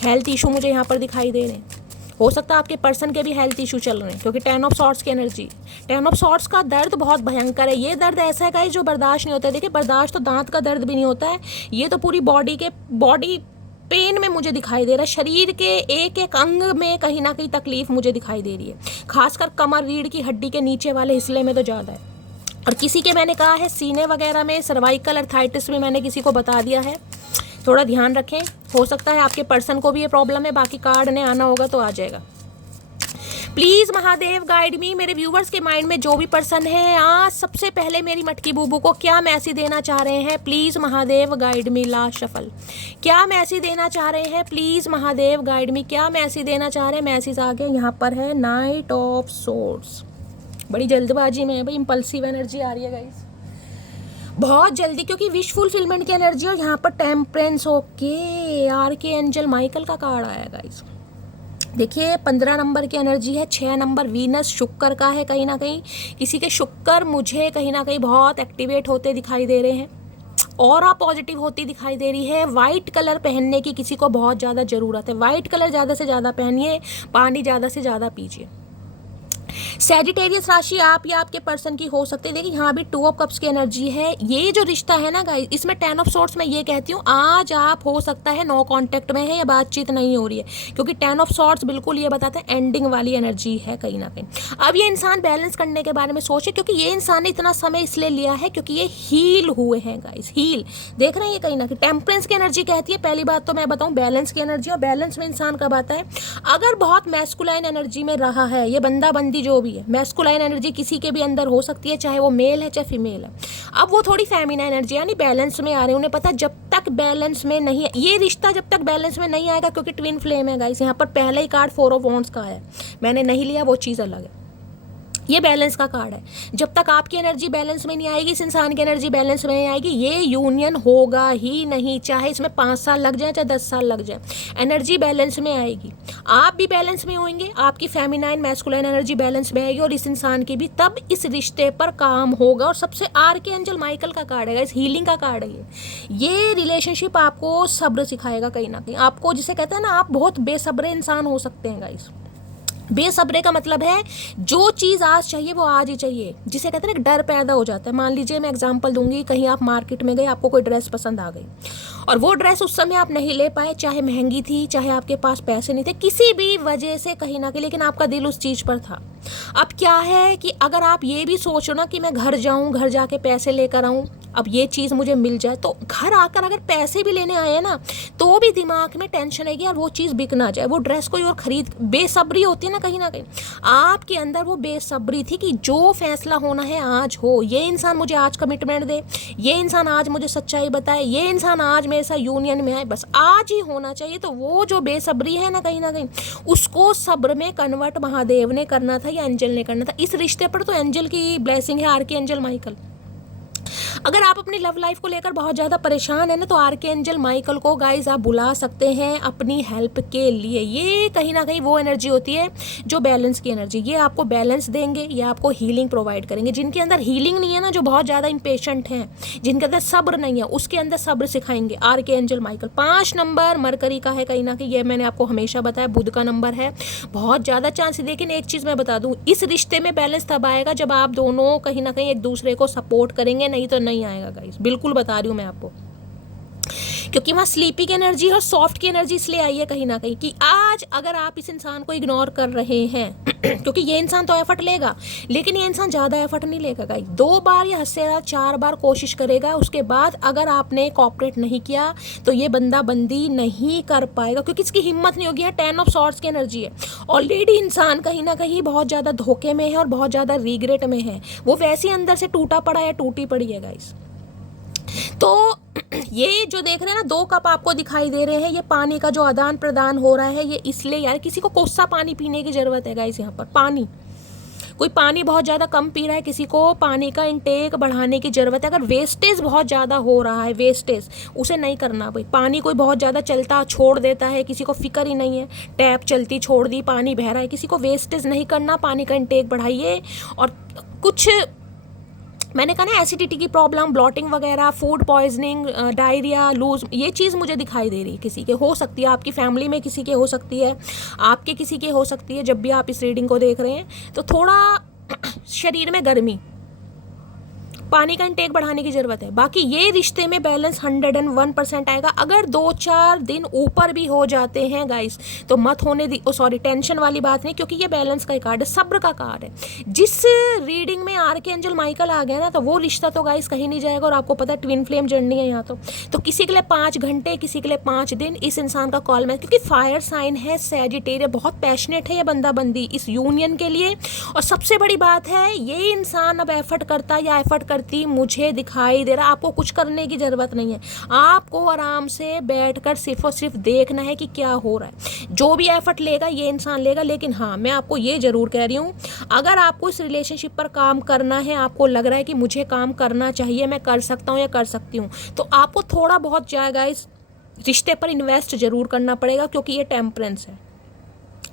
हेल्थ इशू मुझे यहाँ पर दिखाई दे रहे हैं। हो सकता है आपके पर्सन के भी हेल्थ इशू चल रहे हैं, क्योंकि 10 ऑफ सॉर्ड्स की एनर्जी, 10 ऑफ सॉर्ड्स का दर्द बहुत भयंकर है। ये दर्द ऐसा है गाइस जो बर्दाश्त नहीं होता है। देखिए बर्दाश्त तो दांत का दर्द भी नहीं होता है, ये तो पूरी बॉडी पेन में मुझे दिखाई दे रहा है। शरीर के एक एक अंग में कहीं ना कहीं तकलीफ मुझे दिखाई दे रही है, खासकर कमर, रीढ़ की हड्डी के नीचे वाले हिस्से में तो ज़्यादा है। और किसी के मैंने कहा है सीने वगैरह में, सर्वाइकल अर्थराइटिस भी मैंने किसी को बता दिया है। थोड़ा ध्यान रखें, हो सकता है आपके पर्सन को भी ये प्रॉब्लम है। बाकी कार्ड ने आना होगा तो आ जाएगा। प्लीज़ महादेव गाइड मी। मेरे व्यूवर्स के माइंड में जो भी पर्सन है आज सबसे पहले मेरी मटकी बूबू को क्या मैसेज देना चाह रहे हैं, please Mahadev guide me. Last shuffle, क्या मैसेज देना चाह रहे हैं, प्लीज़ महादेव गाइड मी। क्या मैसेज देना चाह रहे हैं? मैसेज आ गया, यहाँ पर है नाइट ऑफ सोर्ड्स। बड़ी जल्दबाजी में है भाई, इंपल्सिव एनर्जी आ रही है गाइस, बहुत जल्दी, क्योंकि विश फुलफिलमेंट की एनर्जी। और यहाँ पर टेम्परेंस, ओके, आर्कएंजल माइकल का कार्ड आया गाइस। देखिए 15 नंबर की एनर्जी है, 6 नंबर वीनस शुक्र का है। कहीं ना कहीं किसी के शुक्र मुझे कहीं ना कहीं बहुत एक्टिवेट होते दिखाई दे रहे हैं, ऑरा पॉजिटिव होती दिखाई दे रही है। वाइट कलर पहनने की किसी को बहुत ज़्यादा ज़रूरत है, वाइट कलर ज़्यादा से ज़्यादा पहनिए, पानी ज़्यादा से ज़्यादा पीजिए। सैजिटेरियस राशि आप या आपके पर्सन की हो सकती है। देखिए यहाँ भी 2 ऑफ कप्स की एनर्जी है। ये जो रिश्ता है ना गाइस, इसमें 10 ऑफ सोर्ड्स में ये कहती हूँ आज आप हो सकता है नो कांटेक्ट में है या बातचीत नहीं हो रही है, क्योंकि 10 ऑफ सोर्ड्स बिल्कुल ये बताते हैं एंडिंग वाली एनर्जी है कहीं ना कहीं। अब ये इंसान बैलेंस करने के बारे में सोचे, क्योंकि ये इंसान ने इतना समय इसलिए लिया है क्योंकि ये हील हुए हैं गाइस, हील देख रहे हैं ये कहीं ना कहीं। टेम्परेंस की एनर्जी कहती है, पहली बात तो मैं बताऊँ बैलेंस की एनर्जी, और बैलेंस में इंसान कब आता है? अगर बहुत मैस्कुलाइन एनर्जी में रहा है, ये बंदा बंदी जो भी है, मैस्कुलाइन एनर्जी किसी के भी अंदर हो सकती है, चाहे वो मेल है चाहे फीमेल है। अब वो थोड़ी फेमिनाइन एनर्जी यानी बैलेंस में आ रहे हैं, उन्हें पता जब तक बैलेंस में नहीं है ये रिश्ता, जब तक बैलेंस में नहीं आएगा, क्योंकि ट्विन फ्लेम है गाइस। यहाँ पर पहला ही कार्ड 4 ऑफ वॉन्ड्स का है, मैंने नहीं लिया, वो चीज़ अलग है, ये बैलेंस का कार्ड है। जब तक आपकी एनर्जी बैलेंस में नहीं आएगी, इस इंसान की एनर्जी बैलेंस में नहीं आएगी, ये यूनियन होगा ही नहीं, चाहे इसमें 5 साल लग जाए चाहे 10 साल लग जाए, एनर्जी बैलेंस में आएगी। आप भी बैलेंस में होंगे, आपकी फेमिनाइन मैस्कुलाइन एनर्जी बैलेंस में आएगी, और इस इंसान की भी, तब इस रिश्ते पर काम होगा। और सबसे आर्कएंजल माइकल का कार्ड है, इस हीलिंग का कार्ड है ये रिलेशनशिप आपको सब्र सिखाएगा कहीं ना कहीं। आपको जिसे कहते हैं ना, आप बहुत बेसब्रे इंसान हो सकते हैं गाइस। बेसब्रे का मतलब है जो चीज़ आज चाहिए वो आज ही चाहिए, जिसे कहते हैं ना डर पैदा हो जाता है। मान लीजिए मैं एग्जांपल दूंगी, कहीं आप मार्केट में गए, आपको कोई ड्रेस पसंद आ गई और वो ड्रेस उस समय आप नहीं ले पाए, चाहे महंगी थी चाहे आपके पास पैसे नहीं थे, किसी भी वजह से कहीं ना कहीं, लेकिन आपका दिल उस चीज़ पर था। अब क्या है कि अगर आप ये भी सोचो ना कि मैं घर जाऊँ, घर जाके पैसे लेकर आऊँ, अब ये चीज़ मुझे मिल जाए, तो घर आकर अगर पैसे भी लेने आए ना तो भी दिमाग में टेंशन है कि यार वो चीज़ बिक ना जाए, वो ड्रेस कोई और खरीद, बेसब्री होती है ना कहीं आपके अंदर, वो बेसब्री थी कि जो फैसला होना है आज हो, ये इंसान मुझे आज कमिटमेंट दे, ये इंसान आज मुझे सच्चाई बताए, ये इंसान आज मेरे साथ यूनियन में आए, बस आज ही होना चाहिए। तो वो जो बेसब्री है ना कहीं उसको सब्र में कन्वर्ट महादेव ने करना था या एंजल ने करना था। इस रिश्ते पर तो एंजल की ब्लेसिंग है, आर्कएंजल माइकल। अगर आप अपनी लव लाइफ को लेकर बहुत ज़्यादा परेशान है ना, तो आर्कएंजल माइकल को गाइज आप बुला सकते हैं अपनी हेल्प के लिए। ये कहीं ना कहीं वो एनर्जी होती है जो बैलेंस की एनर्जी, ये आपको बैलेंस देंगे, ये आपको हीलिंग प्रोवाइड करेंगे। जिनके अंदर हीलिंग नहीं है ना, जो बहुत ज़्यादा इम्पेशेंट हैं, जिनके अंदर सब्र नहीं है, उसके अंदर सब्र सिखाएंगे आर्कएंजल माइकल। 5 नंबर मरकरी का है कहीं ना कहीं, ये मैंने आपको हमेशा बताया, बुध का नंबर है, बहुत ज़्यादा चांस है। लेकिन एक चीज़ मैं बता दूँ, इस रिश्ते में बैलेंस तब आएगा जब आप दोनों कहीं ना कहीं एक दूसरे को सपोर्ट करेंगे, नहीं तो नहीं आएगा गाइस, बिल्कुल बता रही हूँ मैं आपको। क्योंकि वहाँ स्लीपी की एनर्जी और सॉफ्ट की एनर्जी इसलिए आई है कहीं ना कहीं कि आज अगर आप इस इंसान को इग्नोर कर रहे हैं क्योंकि ये इंसान तो एफर्ट लेगा, लेकिन ये इंसान ज़्यादा एफर्ट नहीं लेगा गाइस, 2 बार या हद से ज़्यादा 4 बार कोशिश करेगा, उसके बाद अगर आपने कोऑपरेट नहीं किया तो ये बंदा बंदी नहीं कर पाएगा, क्योंकि इसकी हिम्मत नहीं होगी। 10 ऑफ सॉर्ड्स की एनर्जी है, ऑलरेडी इंसान कहीं ना कहीं बहुत ज़्यादा धोखे में है और बहुत ज़्यादा रिग्रेट में है, वो वैसे ही अंदर से टूटा पड़ा या टूटी पड़ी है गाइस। तो ये जो देख रहे हैं ना, 2 कप आपको दिखाई दे रहे हैं, ये पानी का जो आदान प्रदान हो रहा है, ये इसलिए यार किसी को कोसा पानी पीने की ज़रूरत है गाइस। यहाँ पर पानी, कोई पानी बहुत ज़्यादा कम पी रहा है, किसी को पानी का इंटेक बढ़ाने की ज़रूरत है। अगर वेस्टेज बहुत ज़्यादा हो रहा है, वेस्टेज उसे नहीं करना भाई। पानी कोई बहुत ज़्यादा चलता छोड़ देता है, किसी को फिक्र ही नहीं है, टैप चलती छोड़ दी, पानी बह रहा है, किसी को वेस्टेज नहीं करना, पानी का इंटेक बढ़ाइए। और कुछ मैंने कहा ना, एसिडिटी की प्रॉब्लम, ब्लॉटिंग वगैरह, फूड पॉइजनिंग, डायरिया, लूज, ये चीज़ मुझे दिखाई दे रही है, किसी के हो सकती है, आपकी फैमिली में किसी के हो सकती है, आपके किसी के हो सकती है। जब भी आप इस रीडिंग को देख रहे हैं तो थोड़ा शरीर में गर्मी, पानी का इंटेक बढ़ाने की ज़रूरत है। बाकी ये रिश्ते में बैलेंस 101% आएगा। अगर 2-4 दिन ऊपर भी हो जाते हैं गाइस तो मत होने दी, सॉरी टेंशन वाली बात नहीं, क्योंकि ये बैलेंस का ही कार्ड है, सब्र का कार्ड है। जिस रीडिंग में आर्कएंजल माइकल आ गया ना तो वो रिश्ता तो गाइस कहीं नहीं जाएगा। और आपको पता है ट्विन फ्लेम जर्नी है यहाँ तो किसी के लिए 5 घंटे, किसी के लिए 5 दिन इस इंसान का कॉल में, क्योंकि फायर साइन है, सैजिटेरियस, बहुत पैशनेट है ये बंदा बंदी इस यूनियन के लिए। और सबसे बड़ी बात है ये इंसान अब एफर्ट करता या एफर्ट करती मुझे दिखाई दे रहा। आपको कुछ करने की ज़रूरत नहीं है, आपको आराम से बैठकर सिर्फ और सिर्फ देखना है कि क्या हो रहा है। जो भी एफर्ट लेगा ये इंसान लेगा। लेकिन हाँ, मैं आपको ये ज़रूर कह रही हूँ, अगर आपको इस रिलेशनशिप पर काम करना है, आपको लग रहा है कि मुझे काम करना चाहिए, मैं कर सकता हूँ या कर सकती हूँ, तो आपको थोड़ा बहुत जाएगा इस रिश्ते पर इन्वेस्ट ज़रूर करना पड़ेगा, क्योंकि ये टेम्परेंस है,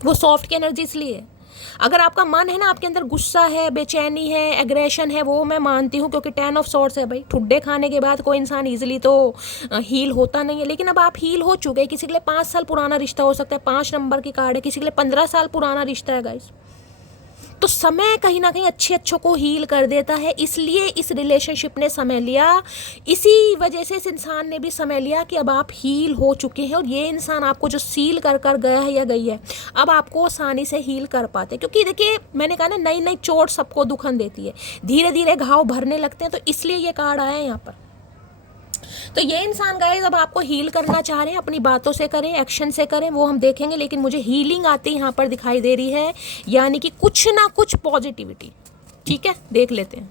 वो सॉफ्ट की एनर्जी इसलिए है। अगर आपका मन है ना, आपके अंदर गुस्सा है, बेचैनी है, एग्रेशन है, वो मैं मानती हूँ, क्योंकि 10 ऑफ सॉर्ड्स है भाई। ठुड्डे खाने के बाद कोई इंसान इजीली तो हील होता नहीं है। लेकिन अब आप हील हो चुके हैं। किसी के लिए 5 साल पुराना रिश्ता हो सकता है, 5 नंबर की कार्ड है, किसी के लिए 15 साल पुराना रिश्ता है गाइस। तो समय कहीं ना कहीं अच्छों को हील कर देता है, इसलिए इस रिलेशनशिप ने समय लिया। इसी वजह से इस इंसान ने भी समय लिया कि अब आप हील हो चुके हैं और ये इंसान आपको जो सील कर कर गया है या गई है, अब आपको आसानी से हील कर पाते। क्योंकि देखिए मैंने कहा ना, नई नई चोट सबको दुखन देती है, धीरे धीरे घाव भरने लगते हैं। तो इसलिए ये कार्ड आया है यहाँ पर। तो ये इंसान गाइस अब आपको हील करना चाह रहे हैं, अपनी बातों से करें, एक्शन से करें, वो हम देखेंगे। लेकिन मुझे हीलिंग आती यहाँ पर दिखाई दे रही है, यानी कि कुछ ना कुछ पॉजिटिविटी। ठीक है, देख लेते हैं।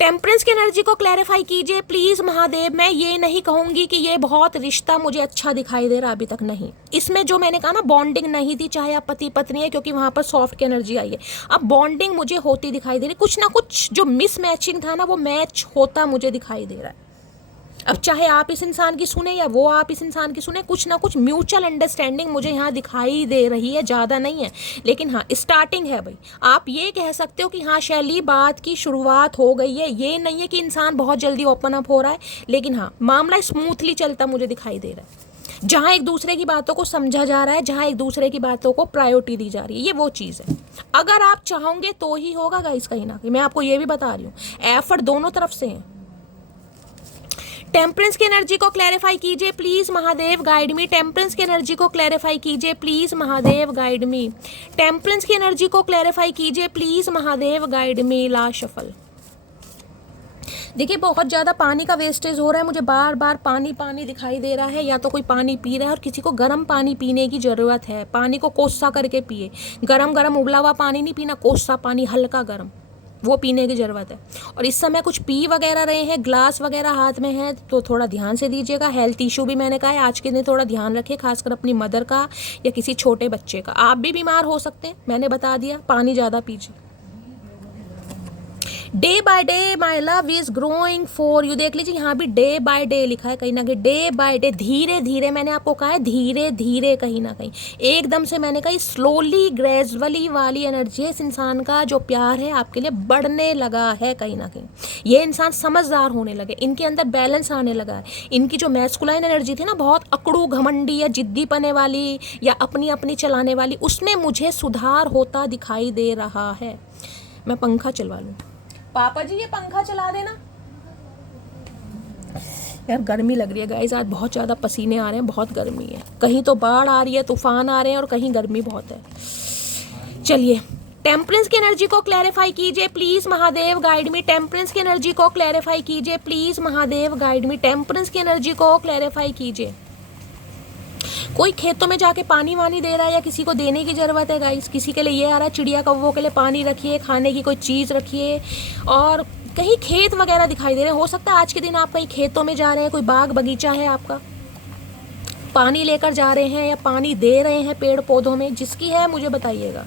टेम्परेंस की एनर्जी को क्लैरिफाई कीजिए प्लीज़ महादेव। मैं ये नहीं कहूँगी कि ये बहुत रिश्ता मुझे अच्छा दिखाई दे रहा, अभी तक नहीं। इसमें जो मैंने कहा ना, बॉन्डिंग नहीं थी, चाहे आप पति पत्नी है, क्योंकि वहाँ पर सॉफ्ट की एनर्जी आई है। अब बॉन्डिंग मुझे होती दिखाई दे रही, कुछ ना कुछ जो मिस मैचिंग था ना, वो मैच होता मुझे दिखाई दे रहा है। अब चाहे आप इस इंसान की सुने या वो आप इस इंसान की सुने, कुछ ना कुछ म्यूचुअल अंडरस्टैंडिंग मुझे यहाँ दिखाई दे रही है। ज़्यादा नहीं है, लेकिन हाँ स्टार्टिंग है भाई। आप ये कह सकते हो कि हाँ शैली, बात की शुरुआत हो गई है। ये नहीं है कि इंसान बहुत जल्दी ओपन अप हो रहा है, लेकिन हाँ मामला स्मूथली चलता मुझे दिखाई दे रहा है। जहाँ एक दूसरे की बातों को समझा जा रहा है, जहाँ एक दूसरे की बातों को प्रायोरिटी दी जा रही है, ये वो चीज़ है। अगर आप चाहोगे तो ही होगा गाइस, कहीं ना कहीं मैं आपको ये भी बता रही हूँ, एफर्ट दोनों तरफ से है। टेम्परेंस की एनर्जी को क्लैरिफाई कीजिए please Mahadev, guide me. Temperance की एनर्जी को क्लैरिफाई कीजिए please Mahadev, guide me. Temperance की एनर्जी को क्लैरिफाई कीजिए please Mahadev, guide me. Last shuffle. देखिए बहुत ज़्यादा पानी का वेस्टेज हो रहा है, मुझे बार बार पानी पानी दिखाई दे रहा है। या तो कोई पानी पी रहा है, और किसी को गर्म पानी पीने की ज़रूरत है। पानी को कोसा करके पिए, गरम गरम उबला हुआ पानी नहीं पीना, कोसा पानी हल्का गर्म, वो पीने की ज़रूरत है। और इस समय कुछ पी वगैरह रहे हैं, ग्लास वगैरह हाथ में है, तो थोड़ा ध्यान से दीजिएगा। हेल्थ इशू भी मैंने कहा है आज के दिन थोड़ा ध्यान रखें, खासकर अपनी मदर का या किसी छोटे बच्चे का। आप भी बीमार हो सकते हैं, मैंने बता दिया। पानी ज़्यादा पीजिए। Day by day my love is growing for you. देख लीजिए यहाँ भी डे बाय डे लिखा है, कहीं ना कहीं डे बाय डे, धीरे धीरे। मैंने आपको कहा है धीरे धीरे, कहीं ना कहीं एकदम से मैंने कहा स्लोली ग्रेजुअली वाली एनर्जी है। इस इंसान का जो प्यार है आपके लिए बढ़ने लगा है, कहीं ना कहीं ये इंसान समझदार होने लगे, इनके अंदर बैलेंस आने लगा है। इनकी जो मैस्कुलाइन एनर्जी थी ना, बहुत अकड़ू घमंडी या जिद्दी पने वाली या अपनी अपनी चलाने वाली, उसमें मुझे सुधार होता दिखाई दे रहा है। मैं पंखा चलवा लूँ पापा जी, ये पंखा चला देना यार, गर्मी लग रही है गाइस, आज बहुत ज़्यादा पसीने आ रहे हैं, बहुत गर्मी है। कहीं तो बाढ़ आ रही है, तूफान आ रहे हैं, और कहीं गर्मी बहुत है। चलिए टेम्परेंस की एनर्जी को क्लैरिफाई कीजिए please Mahadev, guide me. Temperance की एनर्जी को क्लैरिफाई कीजिए please Mahadev, guide me. Temperance की एनर्जी को क्लैरिफाई कीजिए। कोई खेतों में जाके पानी वानी दे रहा है या किसी को देने की ज़रूरत है गाइस। किसी के लिए ये आ रहा है, चिड़िया कौवों के लिए पानी रखिए, खाने की कोई चीज़ रखिए। और कहीं खेत वगैरह दिखाई दे रहे हैं, हो सकता है आज के दिन आप कहीं खेतों में जा रहे हैं, कोई बाग बगीचा है आपका, पानी लेकर जा रहे हैं या पानी दे रहे हैं पेड़ पौधों में, जिसकी है मुझे बताइएगा।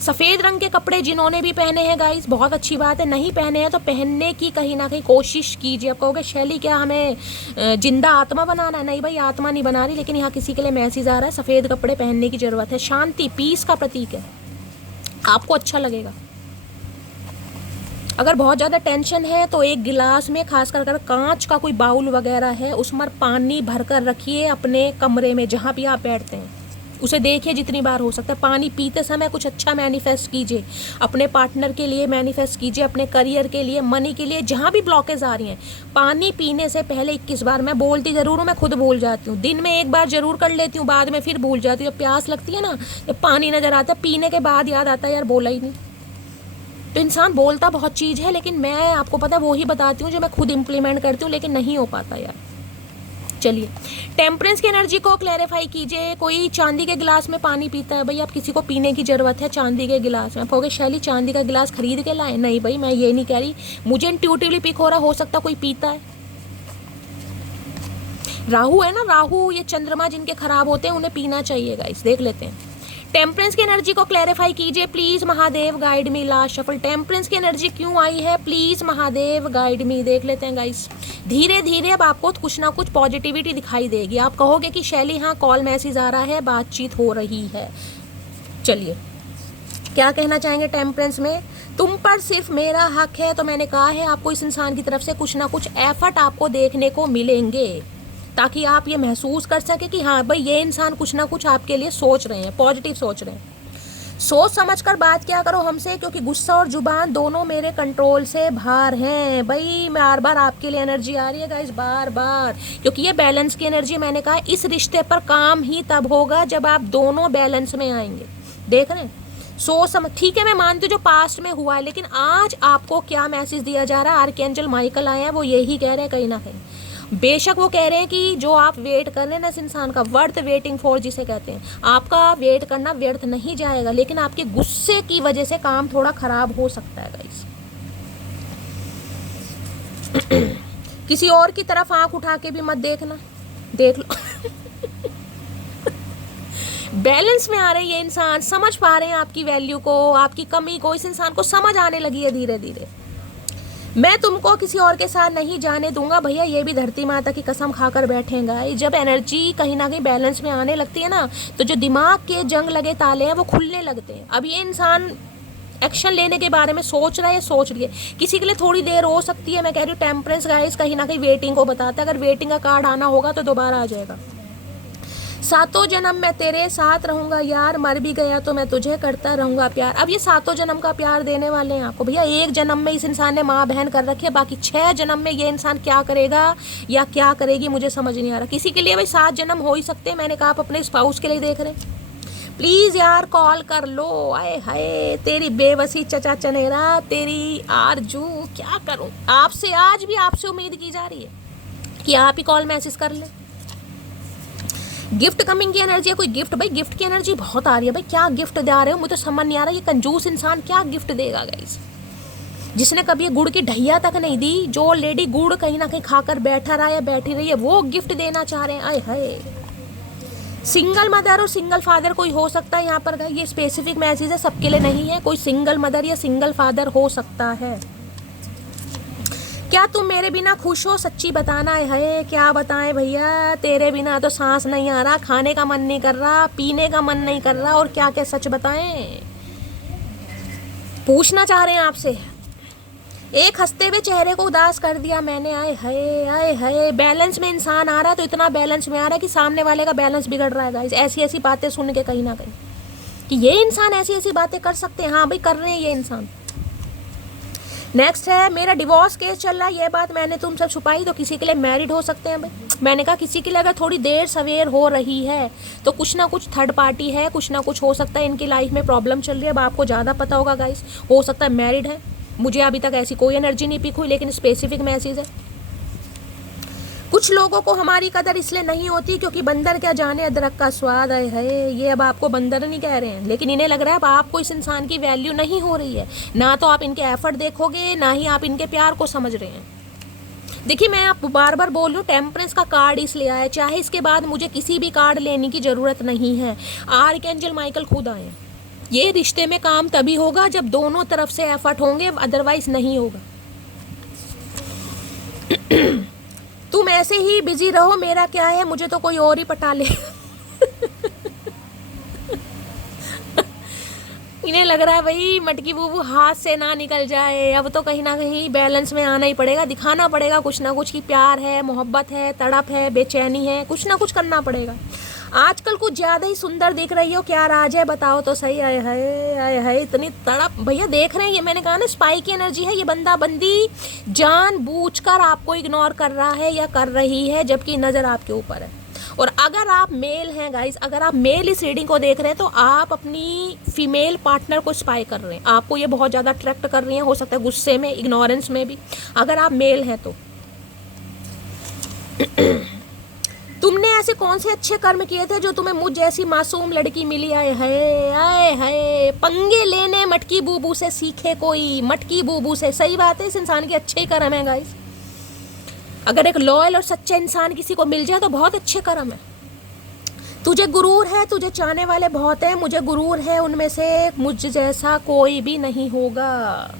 सफ़ेद रंग के कपड़े जिन्होंने भी पहने हैं गाइस, बहुत अच्छी बात है। नहीं पहने हैं तो पहनने की कहीं ना कहीं कोशिश कीजिए। आप कहोगे शैली क्या हमें जिंदा आत्मा बनाना है? नहीं भाई, आत्मा नहीं बना रही, लेकिन यहाँ किसी के लिए मैसेज आ रहा है, सफ़ेद कपड़े पहनने की ज़रूरत है। शांति, पीस का प्रतीक है, आपको अच्छा लगेगा। अगर बहुत ज़्यादा टेंशन है तो एक गिलास में, खासकर अगर कांच का कोई बाउल वगैरह है, उसमें पानी भर कर रखिए अपने कमरे में, जहाँ भी आप बैठते हैं। उसे देखिए जितनी बार हो सकता है। पानी पीते समय कुछ अच्छा मैनिफेस्ट कीजिए, अपने पार्टनर के लिए मैनिफेस्ट कीजिए, अपने करियर के लिए, मनी के लिए, जहाँ भी ब्लॉकेज आ रही हैं। पानी पीने से पहले 21 बार, मैं बोलती ज़रूर हूँ, मैं खुद भूल जाती हूँ, दिन में एक बार ज़रूर कर लेती हूँ, बाद में फिर भूल जाती हूँ। जब प्यास लगती है ना, जब पानी नज़र आता है, पीने के बाद याद आता है यार बोला ही नहीं। तो इंसान बोलता बहुत चीज़ है, लेकिन मैं आपको पता है वो ही बताती हूँ जो मैं खुद इम्प्लीमेंट करती हूँ, लेकिन नहीं हो पाता यार। चलिए, टेम्परेंस की एनर्जी को क्लैरिफाई कीजिए। कोई चांदी के गिलास में पानी पीता है, भाई आप किसी को पीने की ज़रूरत है चांदी के गिलास में, आप कहोगे शैली चांदी का गिलास खरीद के लाए? नहीं भाई, मैं ये नहीं कह रही, मुझे इंट्यूटिवली पिक हो रहा, हो सकता कोई पीता है। राहु है ना, राहु, ये चंद्रमा जिनके खराब होते हैं उन्हें पीना चाहिए गाइस। देख लेते हैं, टेम्परेंस की एनर्जी को क्लैरिफाई कीजिए please Mahadev, guide me. Last shuffle, temperance की एनर्जी क्यों आई है, प्लीज महादेव गाइड मी। देख लेते हैं गाइस, धीरे धीरे अब आपको कुछ ना कुछ पॉजिटिविटी दिखाई देगी। आप कहोगे कि शैली हाँ कॉल मैसेज आ रहा है, बातचीत हो रही है। चलिए, क्या कहना चाहेंगे टेम्परेंस में? तुम पर सिर्फ मेरा हक है। तो मैंने कहा है आपको इस इंसान की तरफ से कुछ ना कुछ एफर्ट आपको देखने को मिलेंगे, ताकि आप ये महसूस कर सके कि हाँ भाई ये इंसान कुछ ना कुछ आपके लिए सोच रहे हैं, पॉजिटिव सोच रहे हैं। सोच समझ कर बात क्या करो हमसे, क्योंकि गुस्सा और जुबान दोनों मेरे कंट्रोल से बाहर हैं। भाई बार बार आपके लिए एनर्जी आ रही है गाइस, बार बार, क्योंकि ये बैलेंस की एनर्जी। मैंने कहा इस रिश्ते पर काम ही तब होगा जब आप दोनों बैलेंस में आएंगे। देख रहे हैं, सोच समझ, ठीक है मैं मानती हूँ जो पास्ट में हुआ है, लेकिन आज आपको क्या मैसेज दिया जा रहा है? आर्कएंजल माइकल आए हैं, वो यही कह रहे हैं कहीं ना कहीं। बेशक वो कह रहे हैं कि जो आप वेट कर रहे हैं ना इस इंसान का, वर्थ वेटिंग फॉर जिसे कहते हैं, आपका वेट करना व्यर्थ नहीं जाएगा, लेकिन आपके गुस्से की वजह से काम थोड़ा खराब हो सकता है गाइस। किसी और की तरफ आंख उठा के भी मत देखना, देख लो। बैलेंस में आ रहे हैं ये इंसान, समझ पा रहे हैं आपकी वैल्यू को, आपकी कमी को। इस इंसान को समझ आने लगी है धीरे धीरे। मैं तुमको किसी और के साथ नहीं जाने दूंगा भैया, ये भी धरती माता की कसम खाकर बैठेगा। जब एनर्जी कहीं ना कहीं बैलेंस में आने लगती है ना, तो जो दिमाग के जंग लगे ताले हैं वो खुलने लगते हैं। अब ये इंसान एक्शन लेने के बारे में सोच रहा है, सोच रही है। किसी के लिए थोड़ी देर हो सकती है, मैं कह रही हूँ टेम्परेंस गाइस कहीं ना कहीं वेटिंग को बताता है। अगर वेटिंग का कार्ड आना होगा तो दोबारा आ जाएगा। सातों जन्म मैं तेरे साथ रहूंगा यार, मर भी गया तो मैं तुझे करता रहूंगा प्यार। अब ये सातों जन्म का प्यार देने वाले हैं आपको भैया। एक जन्म में इस इंसान ने माँ बहन कर रखी है, बाकी 6 जन्म में ये इंसान क्या करेगा या क्या करेगी मुझे समझ नहीं आ रहा। किसी के लिए भाई 7 जन्म हो ही सकते हैं। मैंने कहा आप अपने स्पाउस के लिए देख रहे हैं, प्लीज यार कॉल कर लो। आए हाय तेरी बेबसी चचा चनेरा, तेरी आरजू, क्या करूं आपसे। आज भी आपसे उम्मीद की जा रही है कि आप ही कॉल मैसेज कर ले। गिफ्ट कमिंग की एनर्जी है, कोई गिफ्ट, भाई गिफ्ट की एनर्जी बहुत आ रही है। भाई क्या गिफ्ट दे रहे हो मुझे तो समझ नहीं आ रहा। ये कंजूस इंसान क्या गिफ्ट देगा गाइस, जिसने कभी ये गुड़ की ढैया तक नहीं दी, जो ऑलरेडी गुड़ कहीं ना कहीं खाकर बैठा रहा है, बैठी रही है, वो गिफ्ट देना चाह रहे हैं। आए हाय, सिंगल मदर और सिंगल फादर कोई हो सकता है यहाँ पर। ये स्पेसिफिक मैसेज है, सबके लिए नहीं है। कोई सिंगल मदर या सिंगल फादर हो सकता है। क्या तुम मेरे बिना खुश हो, सच्ची बताना है। क्या बताएं भैया, तेरे बिना तो सांस नहीं आ रहा, खाने का मन नहीं कर रहा, पीने का मन नहीं कर रहा, और क्या क्या सच बताएं। पूछना चाह रहे हैं आपसे, एक हंसते हुए चेहरे को उदास कर दिया मैंने। आए हाय आए हाय, बैलेंस में इंसान आ रहा है तो इतना बैलेंस में आ रहा है कि सामने वाले का बैलेंस बिगड़ रहा है गाइस। ऐसी ऐसी बातें सुन के कहीं ना कहीं कि ये इंसान ऐसी ऐसी बातें कर सकते हैं। हाँ भाई कर रहे हैं ये इंसान। नेक्स्ट है, मेरा डिवोर्स केस चल रहा है, ये बात मैंने तुम सब छुपाई तो किसी के लिए मैरिड हो सकते हैं भाई। मैंने कहा किसी के लिए अगर थोड़ी देर सवेर हो रही है तो कुछ ना कुछ थर्ड पार्टी है, कुछ ना कुछ हो सकता है इनकी लाइफ में प्रॉब्लम चल रही है। अब आपको ज़्यादा पता होगा गाइस, हो सकता है मैरिड है। मुझे अभी तक ऐसी कोई एनर्जी नहीं पिक हुई, लेकिन स्पेसिफिक मैसेज है। कुछ लोगों को हमारी कदर इसलिए नहीं होती क्योंकि बंदर क्या जाने अदरक का स्वाद है। ये अब आपको बंदर नहीं कह रहे हैं, लेकिन इन्हें लग रहा है अब आपको इस इंसान की वैल्यू नहीं हो रही है। ना तो आप इनके एफर्ट देखोगे, ना ही आप इनके प्यार को समझ रहे हैं। देखिए मैं आपको बार बार बोल रही हूँ, टेम्परेंस का कार्ड इसलिए आया, चाहे इसके बाद मुझे किसी भी कार्ड लेने की ज़रूरत नहीं है। आर्कएंजल माइकल खुद आए हैं। ये रिश्ते में काम तभी होगा जब दोनों तरफ से एफर्ट होंगे, अदरवाइज नहीं होगा। तुम ऐसे ही बिजी रहो, मेरा क्या है, मुझे तो कोई और ही पटा ले। इन्हें लग रहा है भाई मटकी बूबू हाथ से ना निकल जाए। अब तो कहीं ना कहीं बैलेंस में आना ही पड़ेगा, दिखाना पड़ेगा कुछ ना कुछ कि प्यार है, मोहब्बत है, तड़प है, बेचैनी है, कुछ ना कुछ करना पड़ेगा। आजकल कुछ ज्यादा ही सुंदर दिख रही हो, क्या राज है बताओ तो सही। आए हाय आए हाय, इतनी तड़प भैया देख रहे हैं, ये मैंने कहा ना स्पाई की एनर्जी है। ये बंदा बंदी जानबूझकर आपको इग्नोर कर रहा है या कर रही है, जबकि नजर आपके ऊपर है। और अगर आप मेल हैं गाइस, अगर आप मेल इस रीडिंग को देख रहे हैं तो आप अपनी फीमेल पार्टनर को स्पाई कर रहे हैं, आपको ये बहुत ज़्यादा अट्रैक्ट कर रही हैं, हो सकता है गुस्से में, इग्नोरेंस में भी, अगर आप मेल हैं तो। तुमने ऐसे कौन से अच्छे कर्म किए थे जो तुम्हें मुझ जैसी मासूम लड़की मिली। आए हाय पंगे लेने मटकी बूबू से सीखे कोई, मटकी बूबू से। सही बात है, इस इंसान के अच्छे ही कर्म है गाइस। अगर एक लॉयल और सच्चा इंसान किसी को मिल जाए तो बहुत अच्छे कर्म है। तुझे गुरूर है, तुझे चाहने वाले बहुत हैं, मुझे गुरूर है उनमें से मुझ जैसा कोई भी नहीं होगा।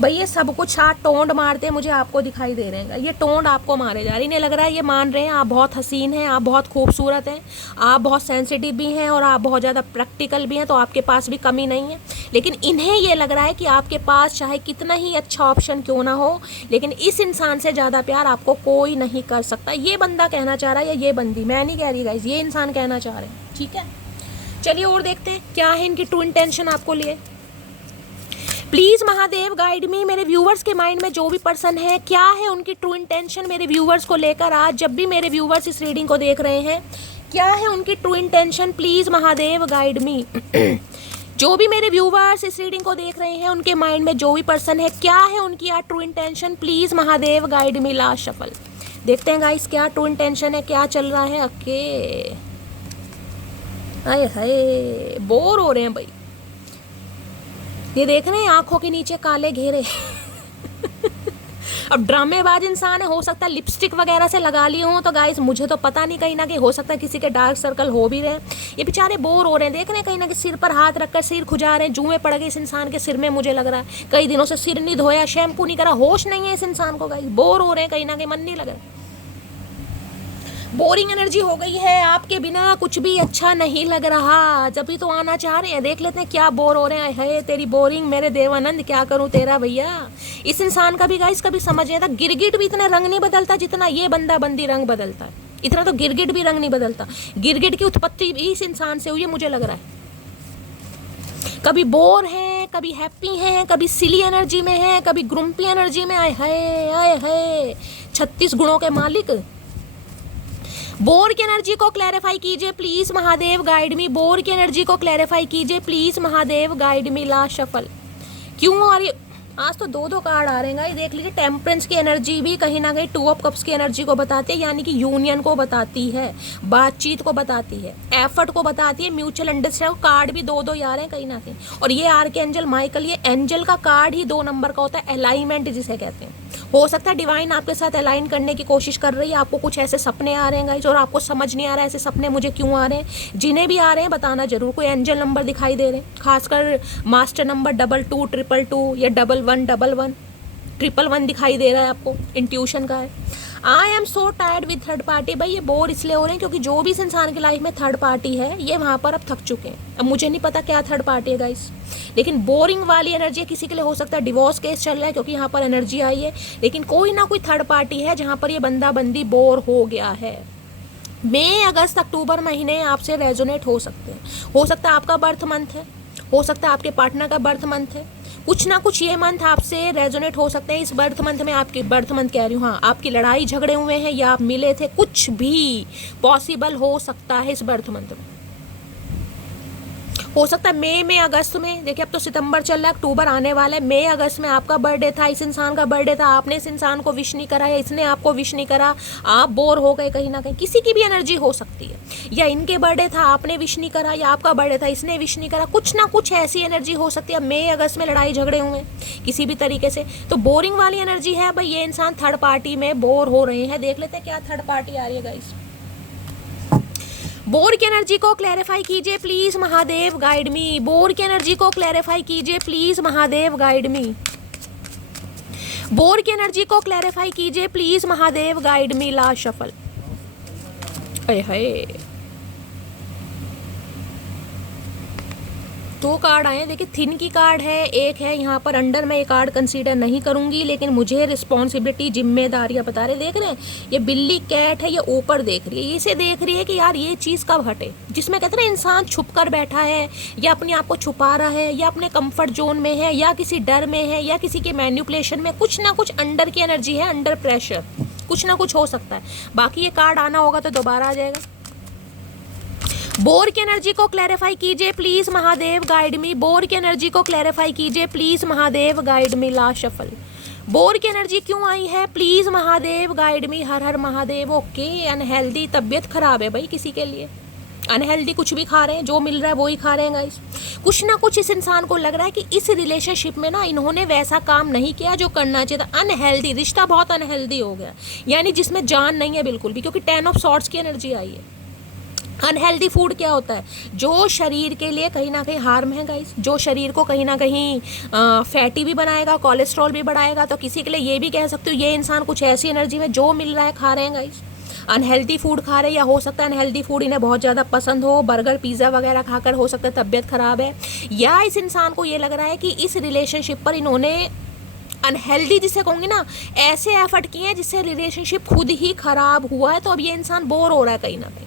भाई ये सब कुछ आप टोंड मारते हैं, मुझे आपको दिखाई दे रहे हैं, ये टोंड आपको मारे जा रहे हैं। इन्हें लग रहा है ये मान रहे हैं आप बहुत हसीन हैं, आप बहुत खूबसूरत हैं, आप बहुत सेंसिटिव भी हैं और आप बहुत ज़्यादा प्रैक्टिकल भी हैं, तो आपके पास भी कमी नहीं है। लेकिन इन्हें ये लग रहा है कि आपके पास चाहे कितना ही अच्छा ऑप्शन क्यों ना हो, लेकिन इस इंसान से ज़्यादा प्यार आपको कोई नहीं कर सकता। ये बंदा कहना चाह रहा है, या ये बंदी, मैं नहीं कह रही गाइस, ये इंसान कहना चाह रहे हैं। ठीक है, चलिए और देखते हैं क्या है इनकी ट्रू इंटेंशन आपको लिए। प्लीज महादेव गाइड मी, मेरे व्यूवर्स के माइंड में जो भी पर्सन है, क्या है उनकी ट्रू इंटेंशन मेरे व्यूवर्स को लेकर। आज जब भी मेरे व्यूवर्स इस रीडिंग को देख रहे हैं, क्या है उनकी true intention, please Mahadev guide मी। जो भी मेरे व्यूवर्स इस रीडिंग को देख रहे हैं, उनके माइंड में जो भी पर्सन है, क्या है उनकी आज true intention, please Mahadev guide me. Last shuffle देखते हैं गाइस क्या ट्रू इंटेंशन है, क्या चल रहा है। ओके, हाय हाय बोर हो रहे हैं भाई, ये देख रहे हैं आंखों के नीचे काले घेरे। अब ड्रामेबाज इंसान है, हो सकता है लिपस्टिक वगैरह से लगा लिए हों, तो गाइस मुझे तो पता नहीं, कहीं ना कहीं हो सकता है किसी के डार्क सर्कल हो भी रहे हैं। ये बेचारे बोर हो रहे हैं, देख रहे हैं कहीं ना कहीं सिर पर हाथ रखकर सिर खुजा रहे हैं, जुएं पड़ गए इस इंसान के सिर में। मुझे लग रहा है कई दिनों से सिर नहीं धोया, शैम्पू नहीं करा, होश नहीं है इस इंसान को गाइस, बोर हो रहे हैं, कहीं ना कहीं मन नहीं लग रहा। बोरिंग एनर्जी हो गई है, आपके बिना कुछ भी अच्छा नहीं लग रहा, जब भी तो आना चाह रहे हैं। देख लेते हैं क्या बोर हो रहे हैं। है तेरी बोरिंग मेरे देवानंद, क्या करूं तेरा भैया। इस इंसान का भी गाइस कभी समझ नहीं आता, गिरगिट भी इतना रंग नहीं बदलता जितना ये बंदा बंदी रंग बदलता है। इतना तो गिरगिट भी रंग नहीं बदलता। गिरगिट की उत्पत्ति भी इस इंसान से हुई है, मुझे लग रहा है। कभी बोर है, कभी हैप्पी है, कभी सिली एनर्जी में है, कभी ग्रुम्पी एनर्जी में। आए है 36 गुणों के मालिक। बोर की एनर्जी को क्लैरिफाई कीजिए please Mahadev guide me. Bore की एनर्जी को क्लैरिफाई कीजिए please Mahadev guide me. Last shuffle क्यों आ रही, आज तो दो कार्ड आ रहे हैं। देख लीजिए, टेम्परेंस की एनर्जी भी कहीं ना कहीं 2 ऑफ कप्स की एनर्जी को बताती है, यानी कि यूनियन को बताती है, बातचीत को बताती है, एफर्ट को बताती है, म्यूचुअल अंडरस्टैंडिंग। कार्ड भी 2 आ रहे हैं कहीं ना कहीं। और ये आर्कएंजल माइकल, ये एंजल का कार्ड ही 2 नंबर का होता है, अलाइनमेंट जिसे कहते हैं। हो सकता है डिवाइन आपके साथ अलाइन करने की कोशिश कर रही है, आपको कुछ ऐसे सपने आ रहे हैं गाइस, और आपको समझ नहीं आ रहा है ऐसे सपने मुझे क्यों आ रहे हैं। जिन्हें भी आ रहे हैं बताना जरूर। कोई एंजल नंबर दिखाई दे रहे हैं, खासकर मास्टर नंबर 22 222 या 1111 111 दिखाई दे रहा है आपको, इंट्यूशन का है। I am so tired with third party. भाई ये बोर इसलिए हो रहे हैं क्योंकि जो भी इस इंसान की लाइफ में थर्ड पार्टी है, ये वहाँ पर अब थक चुके हैं। अब मुझे नहीं पता क्या थर्ड पार्टी है गाइस, लेकिन बोरिंग वाली एनर्जी किसी के लिए हो सकता है डिवोर्स केस चल रहा है, क्योंकि यहाँ पर एनर्जी आई है। लेकिन कोई ना कोई थर्ड पार्टी है जहाँ पर ये बंदा बंदी बोर हो गया है। मई अगस्त अक्टूबर महीने आपसे रेजोनेट हो सकते हैं। हो सकता है आपका बर्थ मंथ है, हो सकता है आपके पार्टनर का बर्थ मंथ है, कुछ ना कुछ ये मंथ आपसे रेजोनेट हो सकते हैं। इस बर्थ मंथ में आपकी बर्थ मंथ कह रही हूँ, हाँ, आपकी लड़ाई झगड़े हुए हैं या आप मिले थे, कुछ भी पॉसिबल हो सकता है इस बर्थ मंथ में। हो सकता है मई में अगस्त में, देखिए अब तो सितंबर चल रहा है, अक्टूबर आने वाला है, मई अगस्त में आपका बर्थडे था, इस इंसान का बर्थडे था, आपने इस इंसान को विश नहीं करा या इसने आपको विश नहीं करा, आप बोर हो गए कहीं ना कहीं। किसी की भी एनर्जी हो सकती है, या इनके बर्थडे था आपने विश नहीं करा, या आपका बर्थडे था इसने विश नहीं करा, कुछ ना कुछ ऐसी एनर्जी हो सकती है। मई अगस्त में लड़ाई झगड़े हुए किसी भी तरीके से, तो बोरिंग वाली एनर्जी है भाई। ये इंसान थर्ड पार्टी में बोर हो रहे हैं। देख लेते हैं क्या थर्ड पार्टी आ रही है गाइस। बोर की एनर्जी को क्लैरिफाई कीजिए please Mahadev guide me. Bore की एनर्जी को क्लैरिफाई कीजिए please Mahadev guide me. Bore की एनर्जी को क्लैरिफाई कीजिए please Mahadev guide me. Last shuffle. है दो कार्ड आए हैं, देखिए थिन की कार्ड है, एक है यहाँ पर अंडर। मैं ये कार्ड कंसीडर नहीं करूँगी, लेकिन मुझे रिस्पॉन्सिबिलिटी, जिम्मेदारियाँ बता रहे। देख रहे हैं ये बिल्ली कैट है, ये ऊपर देख रही है, इसे देख रही है कि यार ये चीज़ कब हटे। जिसमें कहते हैं ना इंसान छुप कर बैठा है, या अपने आप को छुपा रहा है, या अपने कंफर्ट जोन में है, या किसी डर में है, या किसी के मैन्युपुलेशन में, कुछ ना कुछ अंडर की एनर्जी है, अंडर प्रेशर कुछ ना कुछ हो सकता है। बाकी ये कार्ड आना होगा तो दोबारा आ जाएगा। बोर की एनर्जी को क्लैरिफाई कीजिए please Mahadev, guide me. Bore की एनर्जी को क्लैरिफाई कीजिए please Mahadev, guide me. Last shuffle. Bore की एनर्जी क्यों आई है please Mahadev, guide me. Her her Mahadev. Okay, unhealthy, तबीयत खराब है भाई किसी के लिए, अनहेल्दी कुछ भी खा रहे हैं, जो मिल रहा है वो ही खा रहे हैं गाइस। कुछ ना कुछ इस इंसान को लग रहा है कि इस रिलेशनशिप में ना इन्होंने वैसा काम नहीं किया जो करना चाहिए था। अनहेल्दी रिश्ता, बहुत अनहेल्दी हो गया, यानी जिसमें जान नहीं है बिल्कुल भी, क्योंकि 10 ऑफ सॉर्ड्स की एनर्जी आई है। अनहेल्दी फूड क्या होता है? जो शरीर के लिए कहीं ना कहीं हार्म है गाइस, जो शरीर को कहीं ना कहीं फैटी भी बनाएगा, कोलेस्ट्रॉल भी बढ़ाएगा। तो किसी के लिए ये भी कह सकते हो ये इंसान कुछ ऐसी एनर्जी में जो मिल रहा है खा रहे हैं गाइस, अनहेल्दी फूड खा रहे हैं। या हो सकता है अनहेल्दी फूड इन्हें बहुत ज़्यादा पसंद हो, बर्गर पिज़्ज़ा वगैरह खाकर हो सकता है तबीयत ख़राब है। या इस इंसान को ये लग रहा है कि इस रिलेशनशिप पर इन्होंने अनहेल्दी, जिसे कहूँगी ना, ऐसे एफर्ट किए हैं जिससे रिलेशनशिप खुद ही ख़राब हुआ है। तो अब ये इंसान बोर हो रहा है कहीं ना कहीं।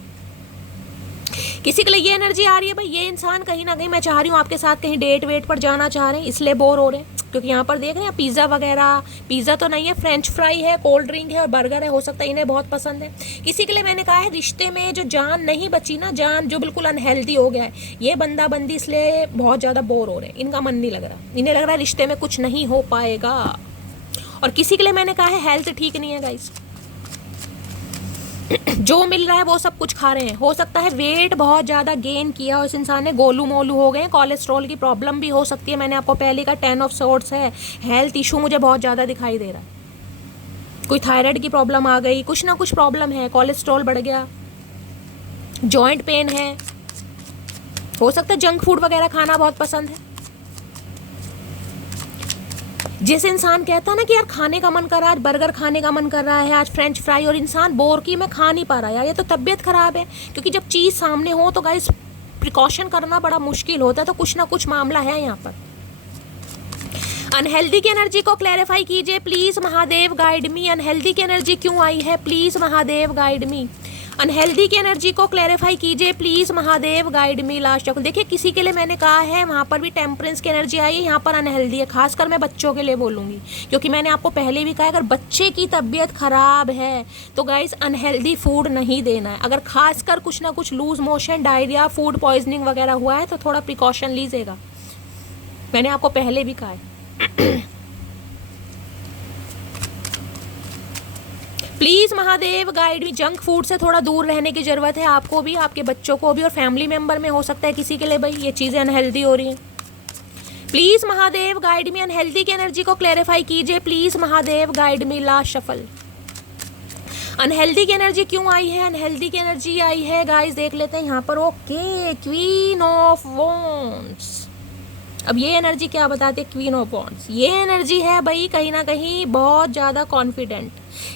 किसी के लिए ये एनर्जी आ रही है भाई, ये इंसान कहीं ना कहीं, मैं चाह रही हूँ आपके साथ कहीं डेट वेट पर जाना चाह रहे हैं, इसलिए बोर हो रहे हैं। क्योंकि यहाँ पर देख रहे हैं पिज़्ज़ा वगैरह, पिज़्ज़ा तो नहीं है, फ्रेंच फ्राई है, कोल्ड ड्रिंक है और बर्गर है, हो सकता है इन्हें बहुत पसंद है। किसी के लिए मैंने कहा है रिश्ते में जो जान नहीं बची ना, जान जो बिल्कुल अनहेल्दी हो गया है, ये बंदा बंदी इसलिए बहुत ज़्यादा बोर हो रहे हैं। इनका मन नहीं लग रहा, इन्हें लग रहा है रिश्ते में कुछ नहीं हो पाएगा। और किसी के लिए मैंने कहा है हेल्थ ठीक नहीं है गाइस, जो मिल रहा है वो सब कुछ खा रहे हैं। हो सकता है वेट बहुत ज़्यादा गेन किया और इस इंसान ने, गोलू मोलू हो गए, कोलेस्ट्रॉल की प्रॉब्लम भी हो सकती है। मैंने आपको पहले का 10 ऑफ सॉर्ड्स है, हेल्थ इशू मुझे बहुत ज़्यादा दिखाई दे रहा है। कोई थायराइड की प्रॉब्लम आ गई, कुछ ना कुछ प्रॉब्लम है, कोलेस्ट्रॉल बढ़ गया, जॉइंट पेन है, हो सकता है जंक फूड वगैरह खाना बहुत पसंद है। जैसे इंसान कहता है ना कि यार खाने का मन कर रहा है, आज बर्गर खाने का मन कर रहा है, आज फ्रेंच फ्राई, और इंसान बोर की मैं खा नहीं पा रहा यार, ये तो तबीयत खराब है। क्योंकि जब चीज़ सामने हो तो गाइस प्रिकॉशन करना बड़ा मुश्किल होता है, तो कुछ ना कुछ मामला है यहाँ पर। अनहेल्दी की एनर्जी को क्लैरिफाई कीजिए please Mahadev, guide me. Unhealthy की एनर्जी क्यों आई है please Mahadev, guide me. Unhealthy की एनर्जी को क्लैरिफाई कीजिए please Mahadev, guide me. Last तक देखिए, किसी के लिए मैंने कहा है वहाँ पर भी टेम्परेंस की एनर्जी आई है, यहाँ पर अनहेल्दी है। खासकर मैं बच्चों के लिए बोलूँगी, क्योंकि मैंने आपको पहले भी कहा अगर बच्चे की तबीयत खराब है तो गाइस अनहेल्दी फूड नहीं देना है। अगर खासकर कुछ ना कुछ loose motion, diarrhoea, food poisoning वगैरह हुआ है तो थोड़ा प्रिकॉशन लीजिएगा, मैंने आपको पहले भी कहा है। प्लीज़ महादेव गाइड भी। जंक फूड से थोड़ा दूर रहने की ज़रूरत है आपको भी, आपके बच्चों को भी, और फैमिली मेम्बर में हो सकता है किसी के लिए भाई ये चीज़ें अनहेल्दी हो रही हैं। Please Mahadev guide me. Unhealthy की एनर्जी को क्लैरिफाई कीजिए please Mahadev, guide me. Last shuffle. Unhealthy की एनर्जी क्यों आई है? अनहेल्दी की एनर्जी आई है गाइस, देख लेते हैं यहाँ पर। Okay, queen of wands. अब ये एनर्जी क्या बताते हैं? क्वीन ऑफ वॉन्ड्स, ये एनर्जी है भाई कहीं ना कहीं बहुत ज़्यादा कॉन्फिडेंट,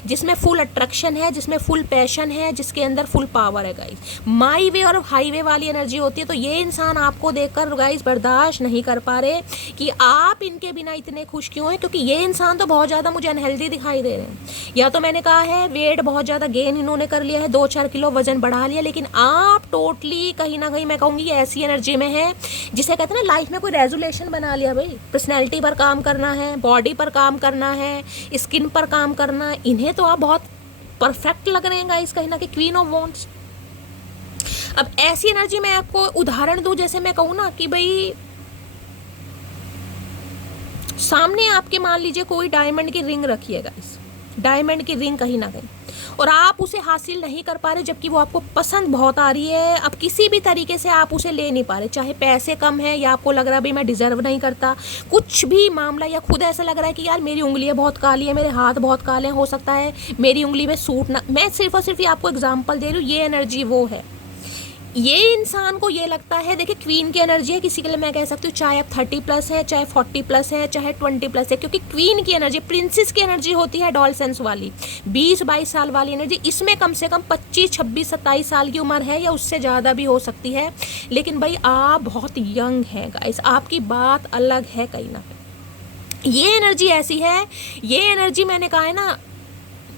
जिसमें फुल अट्रैक्शन है, जिसमें फुल पैशन है, जिसके अंदर फुल पावर है गाइस। माई वे और हाईवे वाली एनर्जी होती है। तो ये इंसान आपको देखकर गाइस बर्दाश्त नहीं कर पा रहे कि आप इनके बिना इतने खुश क्यों हैं, क्योंकि ये इंसान तो बहुत ज़्यादा मुझे अनहेल्दी दिखाई दे रहे हैं। या तो मैंने कहा है वेट बहुत ज़्यादा गेन इन्होंने कर लिया है, 2-4 किलो वजन बढ़ा लिया, लेकिन आप टोटली कहीं ना कहीं मैं कहूँगी ऐसी एनर्जी में है जिसे कहते हैं ना लाइफ में कोई रेजोल्यूशन बना लिया भाई। पर्सनैलिटी पर काम करना है, बॉडी पर काम करना है, स्किन पर काम करना है। इन्हें तो आप बहुत परफेक्ट लग रहे हैं गाइस कहीं ना कहीं, क्वीन ऑफ वॉन्ड्स। अब ऐसी एनर्जी मैं आपको उदाहरण दूं, जैसे मैं कहूँ ना कि भाई सामने आपके मान लीजिए कोई डायमंड की रिंग रखी है गाइस, डायमंड की रिंग कहीं ना कहीं, और आप उसे हासिल नहीं कर पा रहे, जबकि वो आपको पसंद बहुत आ रही है। अब किसी भी तरीके से आप उसे ले नहीं पा रहे, चाहे पैसे कम है या आपको लग रहा है भाई मैं डिजर्व नहीं करता, कुछ भी मामला, या खुद ऐसा लग रहा है कि यार मेरी उंगलियां बहुत काली है, मेरे हाथ बहुत काले हैं, हो सकता है मेरी उंगली में सूट ना, मैं सिर्फ और सिर्फ आपको एग्जाम्पल दे रही हूँ, ये एनर्जी वो है। ये इंसान को ये लगता है, देखिए क्वीन की एनर्जी है, किसी के लिए मैं कह सकती हूँ चाहे आप 30+ है, चाहे 40+ है, चाहे 20+ है, क्योंकि क्वीन की एनर्जी, प्रिंसेस की एनर्जी होती है एडोलसेंस वाली, 20-22 साल वाली एनर्जी। इसमें कम से कम 25, 26, 27 साल की उम्र है या उससे ज़्यादा भी हो सकती है। लेकिन भाई आप बहुत यंग हैं गाइस, आपकी बात अलग है कहीं ना कहीं। ये एनर्जी ऐसी है, ये एनर्जी मैंने कहा है ना,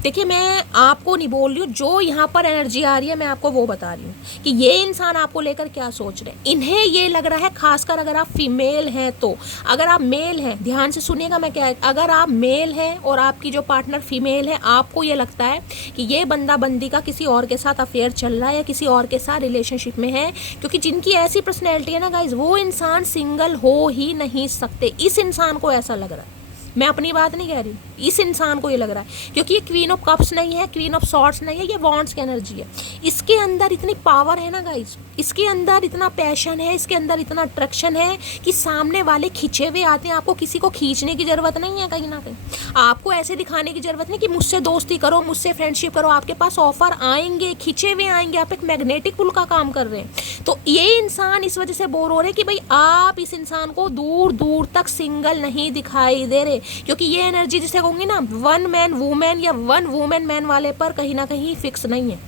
देखिए मैं आपको नहीं बोल रही हूँ, जो यहाँ पर एनर्जी आ रही है मैं आपको वो बता रही हूँ कि ये इंसान आपको लेकर क्या सोच रहे हैं। इन्हें ये लग रहा है, खासकर अगर आप फीमेल हैं तो, अगर आप मेल हैं, ध्यान से सुनिएगा मैं क्या, अगर आप मेल हैं और आपकी जो पार्टनर फीमेल है, आपको ये लगता है कि ये बंदा बंदी का किसी और के साथ अफेयर चल रहा है या किसी और के साथ रिलेशनशिप में है, क्योंकि जिनकी ऐसी पर्सनैलिटी है ना गाइज, वो इंसान सिंगल हो ही नहीं सकते। इस इंसान को ऐसा लग रहा है, मैं अपनी बात नहीं कह रही, इस इंसान को ये लग रहा है, क्योंकि ये क्वीन ऑफ कप्स नहीं है, क्वीन ऑफ सॉर्ड्स नहीं है, ये वॉन्ड्स की एनर्जी है। इसके अंदर इतनी पावर है ना गाइस, इसके अंदर इतना पैशन है, इसके अंदर इतना अट्रैक्शन है कि सामने वाले खिंचे हुए आते हैं। आपको किसी को खींचने की जरूरत नहीं है, कहीं ना कहीं आपको ऐसे दिखाने की जरूरत नहीं कि मुझसे दोस्ती करो, मुझसे फ्रेंडशिप करो। आपके पास ऑफर आएंगे, खिंचे हुए आएंगे, आप एक मैग्नेटिक पुल का काम कर रहे हैं। तो ये इंसान इस वजह से बोर हो रहे कि भाई आप इस इंसान को दूर दूर तक सिंगल नहीं दिखाई दे रहे, क्योंकि ये एनर्जी जिसे कहूँगी ना, वन मैन वुमेन या वन वुमेन मैन वाले पर कहीं ना कहीं फिक्स नहीं है।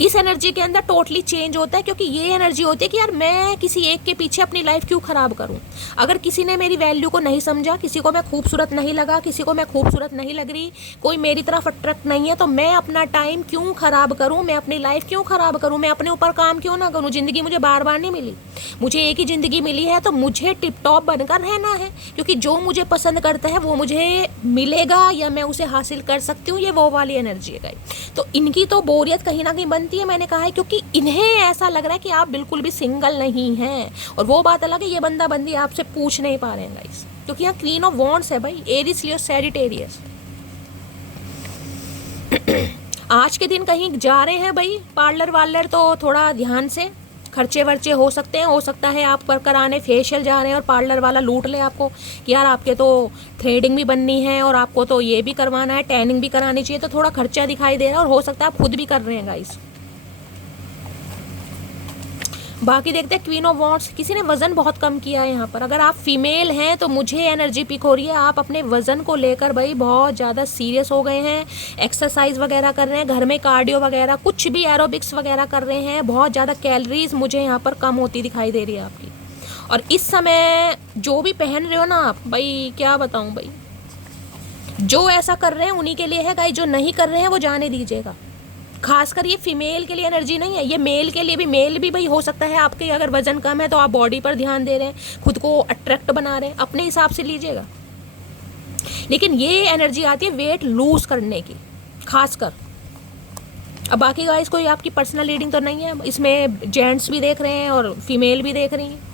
इस एनर्जी के अंदर टोटली चेंज होता है, क्योंकि ये एनर्जी होती है कि यार मैं किसी एक के पीछे अपनी लाइफ क्यों खराब करूं। अगर किसी ने मेरी वैल्यू को नहीं समझा, किसी को मैं खूबसूरत नहीं लगा, किसी को मैं खूबसूरत नहीं लग रही, कोई मेरी तरफ अट्रैक्ट नहीं है, तो मैं अपना टाइम क्यों खराब करूं, मैं अपनी लाइफ क्यों खराब करूं, मैं अपने ऊपर काम क्यों ना करूं। जिंदगी मुझे बार बार नहीं मिली, मुझे एक ही जिंदगी मिली है, तो मुझे टिप टॉप बनकर रहना है, क्योंकि जो मुझे पसंद करता है वो मुझे मिलेगा या मैं उसे हासिल कर सकती हूँ। ये वो वाली एनर्जी है। तो इनकी तो बोरियत कहीं ना कहीं बनती है, मैंने कहा है, क्योंकि इन्हें ऐसा लग रहा है कि आप बिल्कुल भी सिंगल नहीं हैं। और वो बात अलग है, ये बंदा बंदी आपसे पूछ नहीं पा रहे हैं गाइस, क्योंकि यहाँ क्वीन ऑफ वॉन्ड्स है भाई, एरिस लियो सैजिटेरियस। आज के दिन कहीं जा रहे हैं भाई पार्लर वार्लर, तो थोड़ा ध्यान से, खर्चे वर्चे हो सकते हैं, हो सकता है आप कराने फेशियल जा रहे हैं और पार्लर वाला लूट ले आपको कि यार आपके तो थ्रेडिंग भी बननी है और आपको तो ये भी करवाना है, टैनिंग भी करानी चाहिए, तो थोड़ा खर्चा दिखाई दे रहा है, और हो सकता है आप खुद भी कर रहे हैं गाइस। बाकी देखते हैं क्वीन ऑफ वॉन्ड्स, किसी ने वजन बहुत कम किया है यहाँ पर। अगर आप फीमेल हैं तो मुझे एनर्जी पिक हो रही है, आप अपने वजन को लेकर भाई बहुत ज़्यादा सीरियस हो गए हैं, एक्सरसाइज वगैरह कर रहे हैं, घर में कार्डियो वगैरह कुछ भी एरोबिक्स वगैरह कर रहे हैं, बहुत ज़्यादा कैलोरीज मुझे यहाँ पर कम होती दिखाई दे रही है आपकी। और इस समय जो भी पहन रहे हो ना आप, भाई क्या बताऊँ भाई, जो ऐसा कर रहे हैं उन्हीं के लिए है गाइस, जो नहीं कर रहे हैं वो जाने दीजिएगा। खासकर ये फीमेल के लिए एनर्जी नहीं है, ये मेल के लिए भी। मेल भी भाई हो सकता है आपके अगर वजन कम है तो आप बॉडी पर ध्यान दे रहे हैं, खुद को अट्रैक्ट बना रहे हैं, अपने हिसाब से लीजिएगा। लेकिन ये एनर्जी आती है वेट लूज करने की खासकर। अब बाकी गाइस कोई आपकी पर्सनल रीडिंग तो नहीं है, इसमें जेंट्स भी देख रहे हैं और फीमेल भी देख रही हैं।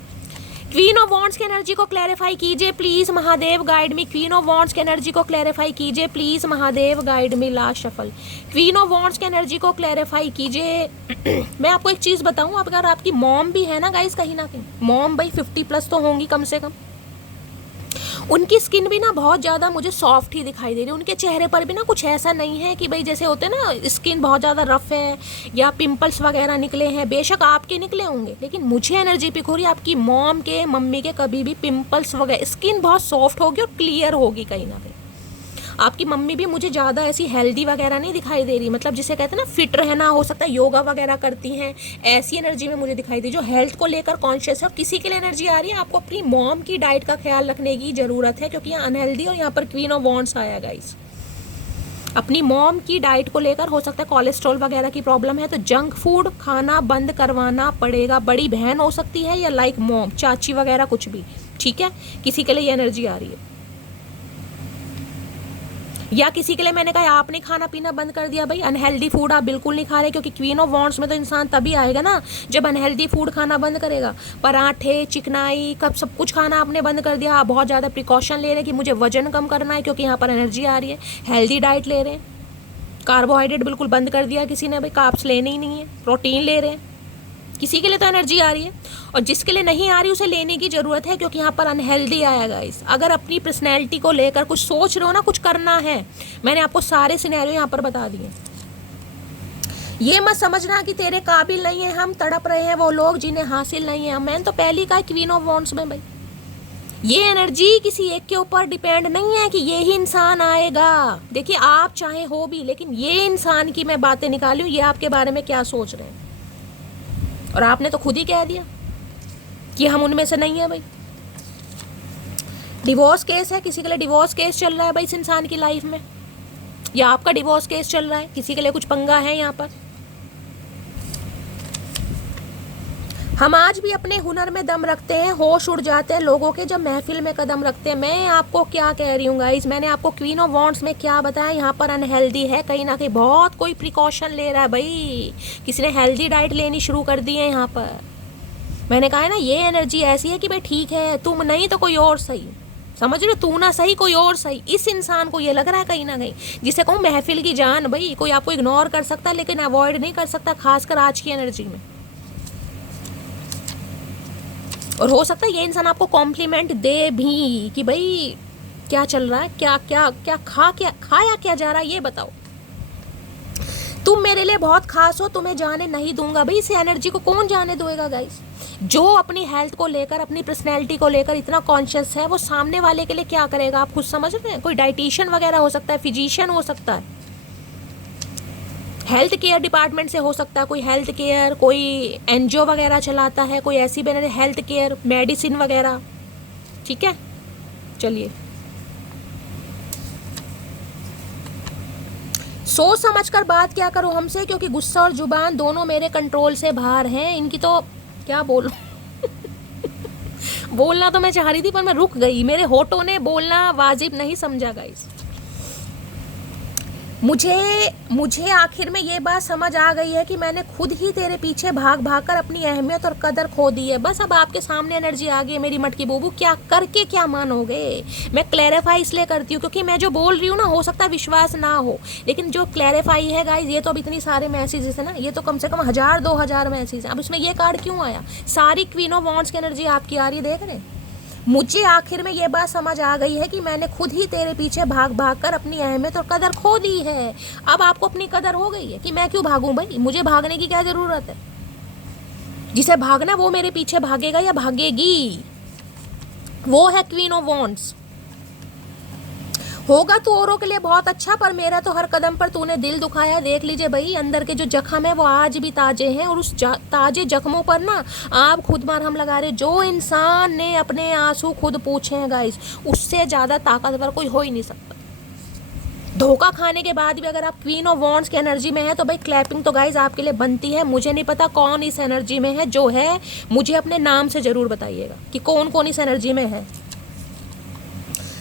क्वीन ऑफ वॉन्ड्स की एनर्जी को क्लैरिफाई कीजिए please, Mahadev guide me. Queen of wands की एनर्जी को क्लैरिफाई कीजिए please, Mahadev guide me. Last shuffle, queen of wands की एनर्जी को क्लैरिफाई कीजिए। मैं आपको एक चीज बताऊं, अगर आपकी मॉम भी है ना गाइस, कहीं ना कहीं मॉम भाई 50+ तो होंगी कम से कम, उनकी स्किन भी ना बहुत ज़्यादा मुझे सॉफ्ट ही दिखाई दे रही है। उनके चेहरे पर भी ना कुछ ऐसा नहीं है कि भाई जैसे होते हैं ना स्किन बहुत ज़्यादा रफ है या पिंपल्स वगैरह निकले हैं। बेशक आपके निकले होंगे, लेकिन मुझे एनर्जी पिक हो रही है आपकी मॉम के, मम्मी के कभी भी पिंपल्स वगैरह, स्किन बहुत सॉफ्ट होगी और क्लियर होगी कहीं ना कहीं। आपकी मम्मी भी मुझे ज़्यादा ऐसी हेल्दी वगैरह नहीं दिखाई दे रही, मतलब जिसे कहते हैं ना फिट रहना, हो सकता है योगा वगैरह करती हैं, ऐसी एनर्जी में मुझे दिखाई दी जो हेल्थ को लेकर कॉन्शियस है। और किसी के लिए एनर्जी आ रही है आपको अपनी मॉम की डाइट का ख्याल रखने की ज़रूरत है, क्योंकि यहाँ अनहेल्दी और यहाँ पर क्वीन ऑफ वॉन्ड्स आया गाइस। अपनी मॉम की डाइट को लेकर हो सकता है कोलेस्ट्रॉल वगैरह की प्रॉब्लम है, तो जंक फूड खाना बंद करवाना पड़ेगा। बड़ी बहन हो सकती है या लाइक मॉम, चाची वगैरह कुछ भी, ठीक है। किसी के लिए एनर्जी आ रही है, या किसी के लिए मैंने कहा आपने खाना पीना बंद कर दिया, भाई अनहेल्दी फूड आप बिल्कुल नहीं खा रहे, क्योंकि क्वीन ऑफ वॉन्ड्स में तो इंसान तभी आएगा ना जब अनहेल्दी फूड खाना बंद करेगा। पराठे, चिकनाई, कब सब कुछ खाना आपने बंद कर दिया। आप बहुत ज़्यादा प्रिकॉशन ले रहे हैं कि मुझे वजन कम करना है, क्योंकि यहाँ पर एनर्जी आ रही है। हेल्दी डाइट ले रहे हैं, कार्बोहाइड्रेट बिल्कुल बंद कर दिया किसी ने, भाई कार्ब्स लेने ही नहीं है, प्रोटीन ले रहे हैं। किसी के लिए तो एनर्जी आ रही है, और जिसके लिए नहीं आ रही उसे लेने की ज़रूरत है, क्योंकि यहाँ पर अनहेल्दी आया गाइस। अगर अपनी पर्सनैलिटी को लेकर कुछ सोच रहे हो ना, कुछ करना है, मैंने आपको सारे सिनेरियो यहाँ पर बता दिए। ये मत समझना कि तेरे काबिल नहीं है, हम तड़प रहे हैं वो लोग जिन्हें हासिल नहीं है। मैंने तो पहली कहा क्वीन ऑफ वॉन्ड्स में भाई, ये एनर्जी किसी एक के ऊपर डिपेंड नहीं है कि ये ही इंसान आएगा। देखिए आप चाहे हो भी, लेकिन ये इंसान की मैं बातें निकाली हूँ, ये आपके बारे में क्या सोच रहे हैं। और आपने तो खुद ही कह दिया कि हम उनमें से नहीं है भाई। डिवोर्स केस है, किसी के लिए डिवोर्स केस चल रहा है भाई इस इंसान की लाइफ में, या आपका डिवोर्स केस चल रहा है, किसी के लिए कुछ पंगा है यहाँ पर। हम आज भी अपने हुनर में दम रखते हैं, होश उड़ जाते हैं लोगों के जब महफिल में कदम रखते हैं। मैं आपको क्या कह रही हूँ गाइस, मैंने आपको क्वीन ऑफ वॉन्ड्स में क्या बताया, यहाँ पर अनहेल्दी है कहीं ना कहीं, बहुत कोई प्रिकॉशन ले रहा है भाई, किसी ने हेल्दी डाइट लेनी शुरू कर दी है यहाँ पर। मैंने कहा है ना, ये एनर्जी ऐसी है कि भाई ठीक है तुम नहीं तो कोई और सही, समझ रहे हो, तू ना सही कोई और सही। इस इंसान को ये लग रहा है कहीं ना कहीं, जिसे कहूँ महफिल की जान भाई, कोई आपको इग्नोर कर सकता है लेकिन अवॉइड नहीं कर सकता, खासकर आज की एनर्जी में। और हो सकता है ये इंसान आपको कॉम्प्लीमेंट दे भी कि भाई क्या चल रहा है, क्या क्या क्या खाया क्या जा रहा है ये बताओ, तुम मेरे लिए बहुत खास हो, तुम्हें जाने नहीं दूंगा। भाई इस एनर्जी को कौन जाने देगा गाइस। जो अपनी हेल्थ को लेकर, अपनी पर्सनैलिटी को लेकर इतना कॉन्शियस है, वो सामने वाले के लिए क्या करेगा आप खुद समझ रहे हैं। कोई डाइटिशियन वगैरह हो सकता है, फिजिशियन हो सकता है, हेल्थ केयर डिपार्टमेंट से हो सकता है, कोई हेल्थ केयर, कोई एनजीओ वगैरह चलाता है, कोई ऐसी बने हेल्थ केयर मेडिसिन वगैरह, ठीक है। चलिए सोच समझ कर बात क्या करो हमसे, क्योंकि गुस्सा और जुबान दोनों मेरे कंट्रोल से बाहर हैं। इनकी तो क्या बोलूं बोलना तो मैं चाह रही थी पर मैं रुक गई, मेरे होठों ने बोलना वाजिब नहीं समझा गाइस। मुझे आखिर में ये बात समझ आ गई है कि मैंने खुद ही तेरे पीछे भाग भाग कर अपनी अहमियत और कदर खो दी है। बस अब आपके सामने एनर्जी आ गई है मेरी मटकी बूबू, क्या करके क्या मानोगे। मैं क्लैरिफाई इसलिए करती हूँ क्योंकि मैं जो बोल रही हूँ ना, हो सकता है विश्वास ना हो, लेकिन जो क्लैरिफाई है गाइज, ये तो अब इतनी सारे मैसेजेस है ना, ये तो कम से कम 1000-2000 मैसेज है। अब इसमें ये कार्ड क्यों आया, सारी क्वीन ऑफ वॉन्ड्स की एनर्जी आपकी आ रही है, देख रहे हैं। मुझे आखिर में ये बात समझ आ गई है कि मैंने खुद ही तेरे पीछे भाग भाग कर अपनी अहमियत और कदर खो दी है। अब आपको अपनी कदर हो गई है कि मैं क्यों भागूं भाई, मुझे भागने की क्या जरूरत है। जिसे भागना वो मेरे पीछे भागेगा या भागेगी, वो है क्वीन ऑफ वॉन्ड्स। होगा तो औरों के लिए बहुत अच्छा, पर मेरा तो हर कदम पर तूने दिल दुखाया। देख लीजिए भाई, अंदर के जो जख्म है वो आज भी ताजे हैं, और उस ताजे जख्मों पर ना आप खुद मरहम लगा रहे। जो इंसान ने अपने आंसू खुद पूछे हैं गाइस, उससे ज़्यादा ताकतवर कोई हो ही नहीं सकता। धोखा खाने के बाद भी अगर आप क्वीन ऑफ वॉन्ड्स की एनर्जी में है तो भाई क्लैपिंग तो गाइस आपके लिए बनती है। मुझे नहीं पता कौन इस एनर्जी में है, जो है मुझे अपने नाम से ज़रूर बताइएगा कि कौन कौन इस एनर्जी में है।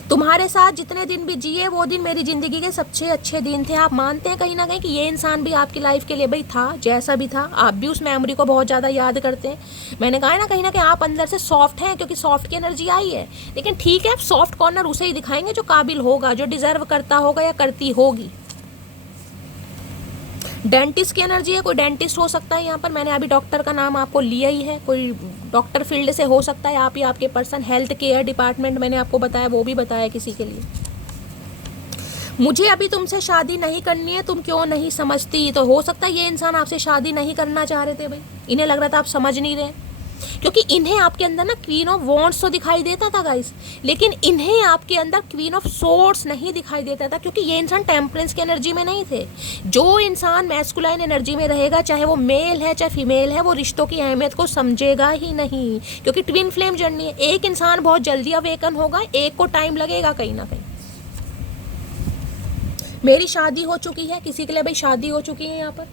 तुम्हारे साथ जितने दिन भी जिए वो दिन मेरी ज़िंदगी के सबसे अच्छे दिन थे। आप मानते हैं कहीं ना कहीं कि ये इंसान भी आपकी लाइफ के लिए भाई था, जैसा भी था आप भी उस मेमोरी को बहुत ज़्यादा याद करते हैं। मैंने कहा है ना, कहीं ना कहीं आप अंदर से सॉफ्ट हैं, क्योंकि सॉफ्ट की एनर्जी आई है। लेकिन ठीक है, आप सॉफ्ट कॉर्नर उसे ही दिखाएंगे जो काबिल होगा, जो डिज़र्व करता होगा या करती होगी। डेंटिस्ट की एनर्जी है, कोई डेंटिस्ट हो सकता है यहाँ पर, मैंने अभी डॉक्टर का नाम आपको लिया ही है, कोई डॉक्टर फील्ड से हो सकता है, आप ही आपके पर्सन। हेल्थ केयर डिपार्टमेंट मैंने आपको बताया, वो भी बताया किसी के लिए। मुझे अभी तुमसे शादी नहीं करनी है, तुम क्यों नहीं समझती। तो हो सकता है ये इंसान आपसे शादी नहीं करना चाह रहे थे भाई, इन्हें लग रहा था आप समझ नहीं रहे, क्योंकि इन्हें आपके अंदर ना क्वीन ऑफ वॉन्ड्स तो दिखाई देता था गाइस, लेकिन इन्हें आपके अंदर क्वीन ऑफ सोर्ड्स नहीं दिखाई देता था, क्योंकि ये इंसान टेम्परेंस की एनर्जी में नहीं थे। जो इंसान मैस्कुलाइन एनर्जी में रहेगा, चाहे वो मेल है चाहे फीमेल है, वो रिश्तों की अहमियत को समझेगा ही नहीं, क्योंकि ट्विन फ्लेम जर्नी है। एक इंसान बहुत जल्दी अवेकन होगा, एक को टाइम लगेगा कहीं ना कहीं। मेरी शादी हो चुकी है, किसी के लिए भाई शादी हो चुकी है यहाँ पर,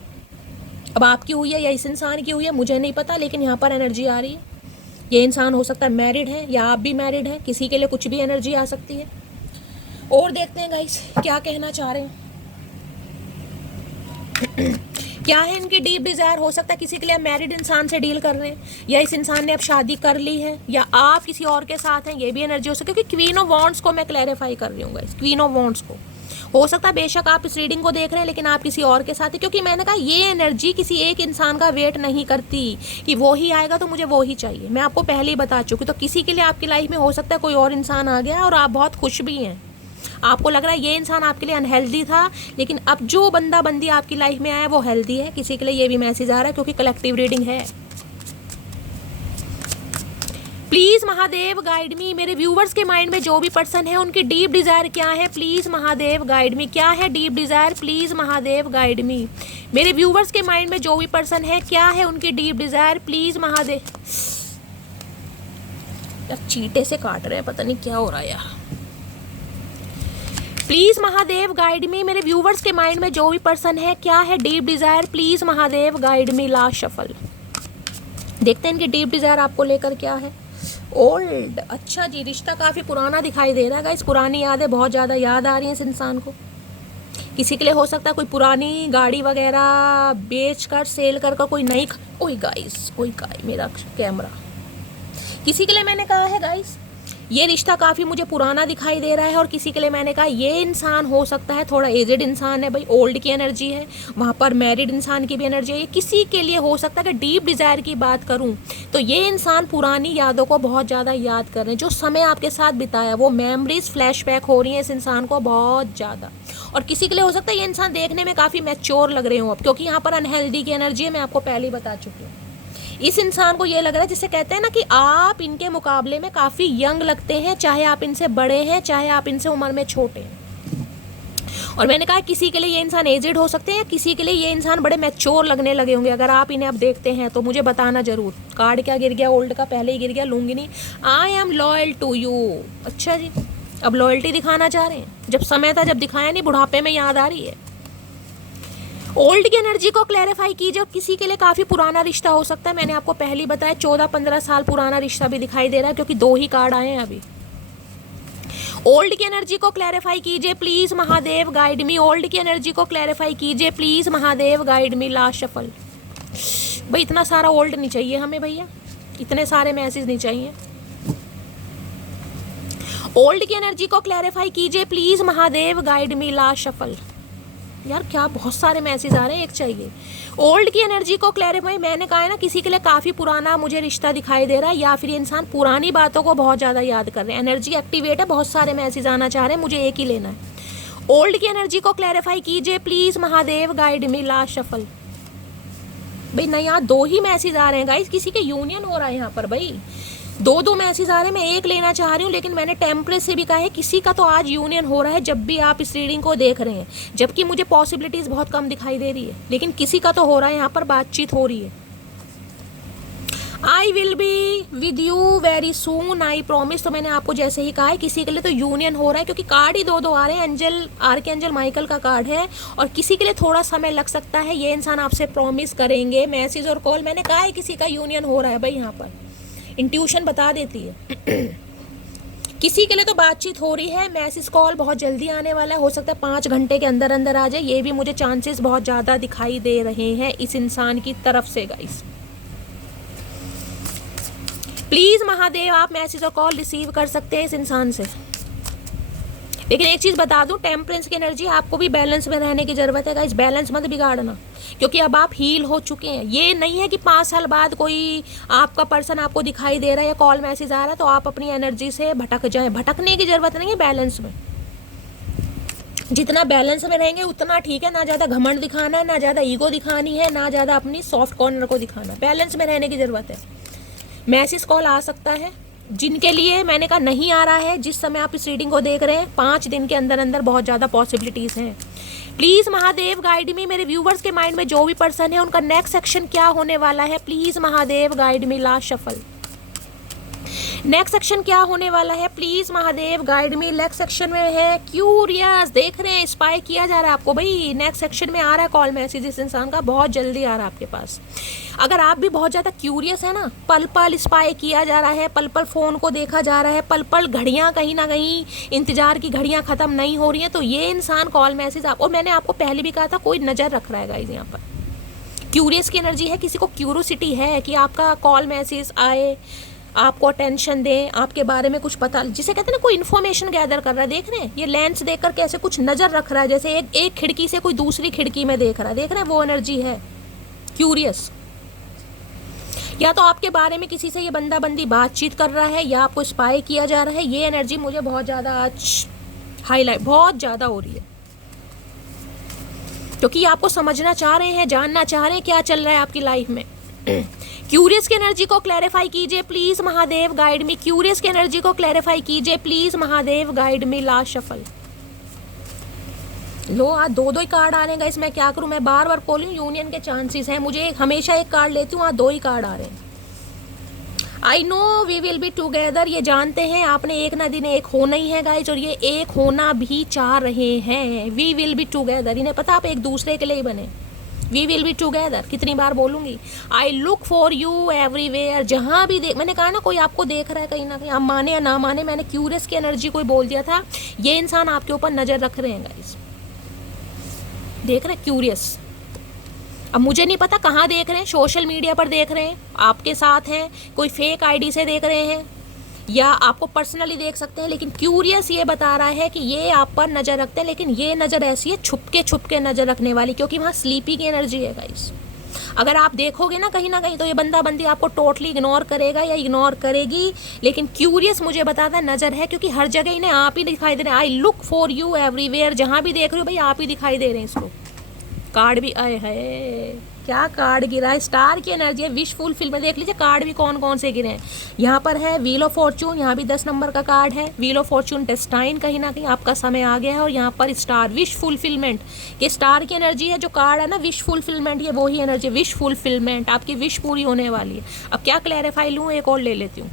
अब आपकी हुई है या इस इंसान की हुई है मुझे नहीं पता, लेकिन यहाँ पर एनर्जी आ रही है। ये इंसान हो सकता है मैरिड है या आप भी मैरिड हैं, किसी के लिए कुछ भी एनर्जी आ सकती है। और देखते हैं गाइस क्या कहना चाह रहे हैं। क्या है इनकी डीप डिजायर। हो सकता है किसी के लिए मैरिड इंसान से डील कर रहे हैं, या इस इंसान ने अब शादी कर ली है, या आप किसी और के साथ हैं, ये भी एनर्जी हो सकती है। क्योंकि क्वीन ऑफ वॉन्ड्स को मैं क्लैरिफाई कर रही हूँ गाइस, क्वीन ऑफ वॉन्ड्स को। हो सकता है बेशक आप इस रीडिंग को देख रहे हैं लेकिन आप किसी और के साथ हैं, क्योंकि मैंने कहा ये एनर्जी किसी एक इंसान का वेट नहीं करती कि वो ही आएगा तो मुझे वो ही चाहिए। मैं आपको पहले ही बता चुकी, तो किसी के लिए आपकी लाइफ में हो सकता है कोई और इंसान आ गया और आप बहुत खुश भी हैं, आपको लग रहा है ये इंसान आपके लिए अनहेल्दी था, लेकिन अब जो बंदा बंदी आपकी लाइफ में आया वो हेल्दी है। किसी के लिए ये भी मैसेज आ रहा है, क्योंकि कलेक्टिव रीडिंग है। प्लीज महादेव गाइड मी, मेरे व्यूवर्स के माइंड में जो भी पर्सन है उनकी डीप डिजायर क्या है, प्लीज महादेव गाइड मी। क्या है deep Dzire, please Mahadev guide मी। मेरे व्यूवर्स के माइंड में जो भी पर्सन है, क्या है उनकी डीप डिजायर, प्लीज महादेव। यार चीटे से काट रहे हैं, पता नहीं क्या हो रहा है यार। प्लीज महादेव गाइड मी, मेरे व्यूवर्स के माइंड में जो भी पर्सन है, क्या है deep Dzire, please Mahadev guide me. Last shuffle, देखते हैं इनकी डीप डिजायर आपको लेकर क्या है। ओल्ड, अच्छा जी, रिश्ता काफी पुराना दिखाई दे रहा है गाइस। पुरानी यादें बहुत ज्यादा याद आ रही हैं इस इंसान को। किसी के लिए हो सकता है कोई पुरानी गाड़ी वगैरह बेच कर, सेल कर कोई नई। ओए गाइस, ओए गाइस, मेरा कैमरा। किसी के लिए मैंने कहा है गाइस ये रिश्ता काफ़ी मुझे पुराना दिखाई दे रहा है, और किसी के लिए मैंने कहा ये इंसान हो सकता है थोड़ा एजेड इंसान है भाई। ओल्ड की एनर्जी है वहाँ पर, मैरिड इंसान की भी एनर्जी है। ये किसी के लिए हो सकता है कि डीप डिज़ायर की बात करूँ तो ये इंसान पुरानी यादों को बहुत ज़्यादा याद कर रहे हैं। जो समय आपके साथ बिताया वो मेमोरीज फ्लैशबैक हो रही हैं इस इंसान को बहुत ज़्यादा। और किसी के लिए हो सकता है ये इंसान देखने में काफ़ी मैच्योर लग रहे हो अब, क्योंकि यहाँ पर अनहेल्दी की एनर्जी है, मैं आपको पहले ही बता चुकी हूँ। इस इंसान को ये लग रहा है, जिसे कहते हैं ना कि आप इनके मुकाबले में काफ़ी यंग लगते हैं, चाहे आप इनसे बड़े हैं, चाहे आप इनसे उम्र में छोटे हैं। और मैंने कहा किसी के लिए ये इंसान एजेड हो सकते हैं, या किसी के लिए ये इंसान बड़े मैच्योर लगने लगे होंगे। अगर आप इन्हें अब देखते हैं तो मुझे बताना जरूर। कार्ड क्या गिर गया, ओल्ड का पहले ही गिर गया, लूंगी नहीं। I am loyal to you. अच्छा जी, अब लॉयल्टी दिखाना चाह रहे हैं। जब समय था जब दिखाया नहीं, बुढ़ापे में याद आ रही है। ओल्ड की एनर्जी को क्लैरिफाई कीजिए। किसी के लिए काफ़ी पुराना रिश्ता हो सकता है, मैंने आपको पहले ही बताया 14-15 साल पुराना रिश्ता भी दिखाई दे रहा है, क्योंकि 2 ही कार्ड आए हैं अभी। ओल्ड की एनर्जी को क्लैरिफाई कीजिए please Mahadev guide me. Old की एनर्जी को क्लैरिफाई कीजिए please Mahadev guide me. Last shuffle. भाई इतना सारा ओल्ड नहीं चाहिए हमें भैया, इतने सारे मैसेज नहीं चाहिए। ओल्ड की एनर्जी को क्लैरिफाई कीजिए please Mahadev guide me. Last shuffle. यार क्या बहुत सारे मैसेज आ रहे हैं, एक चाहिए। ओल्ड की एनर्जी को क्लैरिफाई, मैंने कहा है ना किसी के लिए काफ़ी पुराना मुझे रिश्ता दिखाई दे रहा है, या फिर ये इंसान पुरानी बातों को बहुत ज़्यादा याद कर रहे हैं। एनर्जी एक्टिवेट है, बहुत सारे मैसेज आना चाह रहे हैं, मुझे एक ही लेना है। ओल्ड की एनर्जी को क्लैरिफाई कीजिए please Mahadev guide me. Last shuffle. भाई नहीं, यहाँ 2 ही मैसेज आ रहे हैं गाइस, किसी के यूनियन हो रहा है यहाँ पर भाई। 2 मैसेज आ रहे हैं, मैं एक लेना चाह रही हूँ, लेकिन मैंने टेम्परेट से भी कहा है किसी का तो आज यूनियन हो रहा है जब भी आप इस रीडिंग को देख रहे हैं। जबकि मुझे पॉसिबिलिटीज बहुत कम दिखाई दे रही है, लेकिन किसी का तो हो रहा है, यहाँ पर बातचीत हो रही है। I will be with you very soon, I promise. तो मैंने आपको जैसे ही कहा है किसी के लिए तो यूनियन हो रहा है, क्योंकि कार्ड ही 2 आ रहे हैं। एंजल, आर्कएंजल माइकल का कार्ड है, और किसी के लिए थोड़ा समय लग सकता है। ये इंसान आपसे प्रॉमिस करेंगे, मैसेज और कॉल। मैंने कहा है किसी का यूनियन हो रहा है भाई, यहाँ पर इंट्यूशन बता देती है। किसी के लिए तो बातचीत हो रही है, मैसेज कॉल बहुत जल्दी आने वाला है, हो सकता है 5 घंटे के अंदर अंदर आ जाए। ये भी मुझे चांसेस बहुत ज़्यादा दिखाई दे रहे हैं इस इंसान की तरफ से गाइस। प्लीज़ महादेव आप मैसेज और कॉल रिसीव कर सकते हैं इस इंसान से। लेकिन एक चीज़ बता दूं, टेम्परेंस की एनर्जी, आपको भी बैलेंस में रहने की ज़रूरत है गाइस। बैलेंस मत बिगाड़ना, क्योंकि अब आप हील हो चुके हैं। ये नहीं है कि 5 साल बाद कोई आपका पर्सन आपको दिखाई दे रहा है या कॉल मैसेज आ रहा है तो आप अपनी एनर्जी से भटक जाएं। भटकने की ज़रूरत नहीं है, बैलेंस में। जितना बैलेंस में रहेंगे उतना ठीक है। ना ज़्यादा घमंड दिखाना है, ना ज़्यादा ईगो दिखानी है, ना ज़्यादा अपनी सॉफ्ट कॉर्नर को दिखाना है। बैलेंस में रहने की ज़रूरत है। मैसेज कॉल आ सकता है, जिनके लिए मैंने कहा नहीं आ रहा है, जिस समय आप इस रीडिंग को देख रहे हैं 5 दिन के अंदर अंदर बहुत ज़्यादा पॉसिबिलिटीज़ हैं। प्लीज़ महादेव गाइड मी। मेरे व्यूवर्स के माइंड में जो भी पर्सन है उनका नेक्स्ट सेक्शन क्या होने वाला है, please Mahadev guide me. Last shuffle. Next section क्या होने वाला है, please Mahadev guide me. Next section में है क्यूरियस। देख रहे हैं स्पाई किया जा रहा है आपको भाई। नेक्स्ट सेक्शन में आ रहा है कॉल मैसेज, इस इंसान का बहुत जल्दी आ रहा है आपके पास। अगर आप भी बहुत ज़्यादा क्यूरियस है ना, पल पल स्पाई किया जा रहा है, पल पल फ़ोन को देखा जा रहा है, पल पल घड़ियाँ कहीं ना कहीं इंतजार की घड़ियाँ ख़त्म नहीं हो रही हैं, तो ये इंसान कॉल मैसेज आप, और मैंने आपको पहले भी कहा था कोई नज़र रख रहा है गाइस। यहाँ पर क्यूरियस की एनर्जी है, किसी को क्यूरोसिटी है कि आपका कॉल मैसेज आए, आपको अटेंशन दें, आपके बारे में कुछ पता, जिसे कहते हैं ना कोई इन्फॉर्मेशन गैदर कर रहा है। देख रहे हैं ये लेंस देखकर कैसे कुछ नज़र रख रहा है, जैसे एक खिड़की से कोई दूसरी खिड़की में देख रहा है। देख रहे हैं वो एनर्जी है क्यूरियस। या तो आपके बारे में किसी से ये बंदा बंदी बातचीत कर रहा है, या आपको स्पाई किया जा रहा है। ये एनर्जी मुझे बहुत ज़्यादा आज हाईलाइट बहुत ज़्यादा हो रही है, क्योंकि आपको समझना चाह रहे हैं, जानना चाह रहे हैं क्या चल रहा है आपकी लाइफ में। क्यूरियस की एनर्जी को क्लैरिफाई कीजिए please Mahadev, guide me. Curious की एनर्जी को क्लैरिफाई कीजिए please Mahadev, guide me. Last shuffle. लो आज दो ही कार्ड आ रहे हैं, इसमें क्या करूं, मैं बार बार बोलूं यूनियन के चांसेस हैं, मुझे हमेशा एक कार्ड लेती हूँ, आज 2 ही कार्ड आ रहे हैं। I know we will be together, ये जानते हैं आपने एक ना दिन एक होना ही है गाइज, और ये एक होना भी चाह रहे हैं। वी विल बी टूगेदर, इन्हें पता आप एक दूसरे के लिए ही बने। वी विल बी टूगेदर, कितनी बार बोलूंगी। I look for you everywhere, जहाँ भी देख, मैंने कहा ना कोई आपको देख रहा है कहीं ना कहीं, आप माने या ना माने, मैंने क्यूरियस की एनर्जी कोई बोल दिया था, ये इंसान आपके ऊपर नजर रख रहे हैं गाइज, देख रहे हैं क्यूरियस। अब मुझे नहीं पता कहाँ देख रहे हैं, सोशल मीडिया पर देख रहे हैं, आपके साथ हैं, कोई फेक आईडी से देख रहे हैं, या आपको पर्सनली देख सकते हैं, लेकिन क्यूरियस ये बता रहा है कि ये आप पर नज़र रखते हैं, लेकिन ये नज़र ऐसी है छुप के नज़र रखने वाली, क्योंकि वहाँ स्लीपी की एनर्जी है गाइस। अगर आप देखोगे ना कहीं तो ये बंदा बंदी आपको टोटली इग्नोर करेगा या इग्नोर करेगी, लेकिन क्यूरियस मुझे बताता है नज़र है, क्योंकि हर जगह इन्हें आप ही दिखाई दे रहे हैं। I look for you everywhere, जहाँ भी देख रहे हो भाई आप ही दिखाई दे रहे हैं। इसको कार्ड भी आए है, क्या कार्ड गिरा है, स्टार की एनर्जी है, विश फुलफिलमेंट। देख लीजिए कार्ड भी कौन कौन से गिरे हैं। यहाँ पर है व्हील ऑफ फॉर्चून, यहाँ भी 10 नंबर का कार्ड है, व्हील ऑफ फॉर्चून डेस्टाइन, कहीं ना कहीं आपका समय आ गया है, और यहाँ पर स्टार, विश फुलफिलमेंट। ये स्टार की एनर्जी है, जो कार्ड है ना विश फुलफिलमेंट, ये वही एनर्जी, विश फुलफिलमेंट, आपकी विश पूरी होने वाली है। अब क्या क्लैरिफाई लूँ, एक और ले लेती हूँ।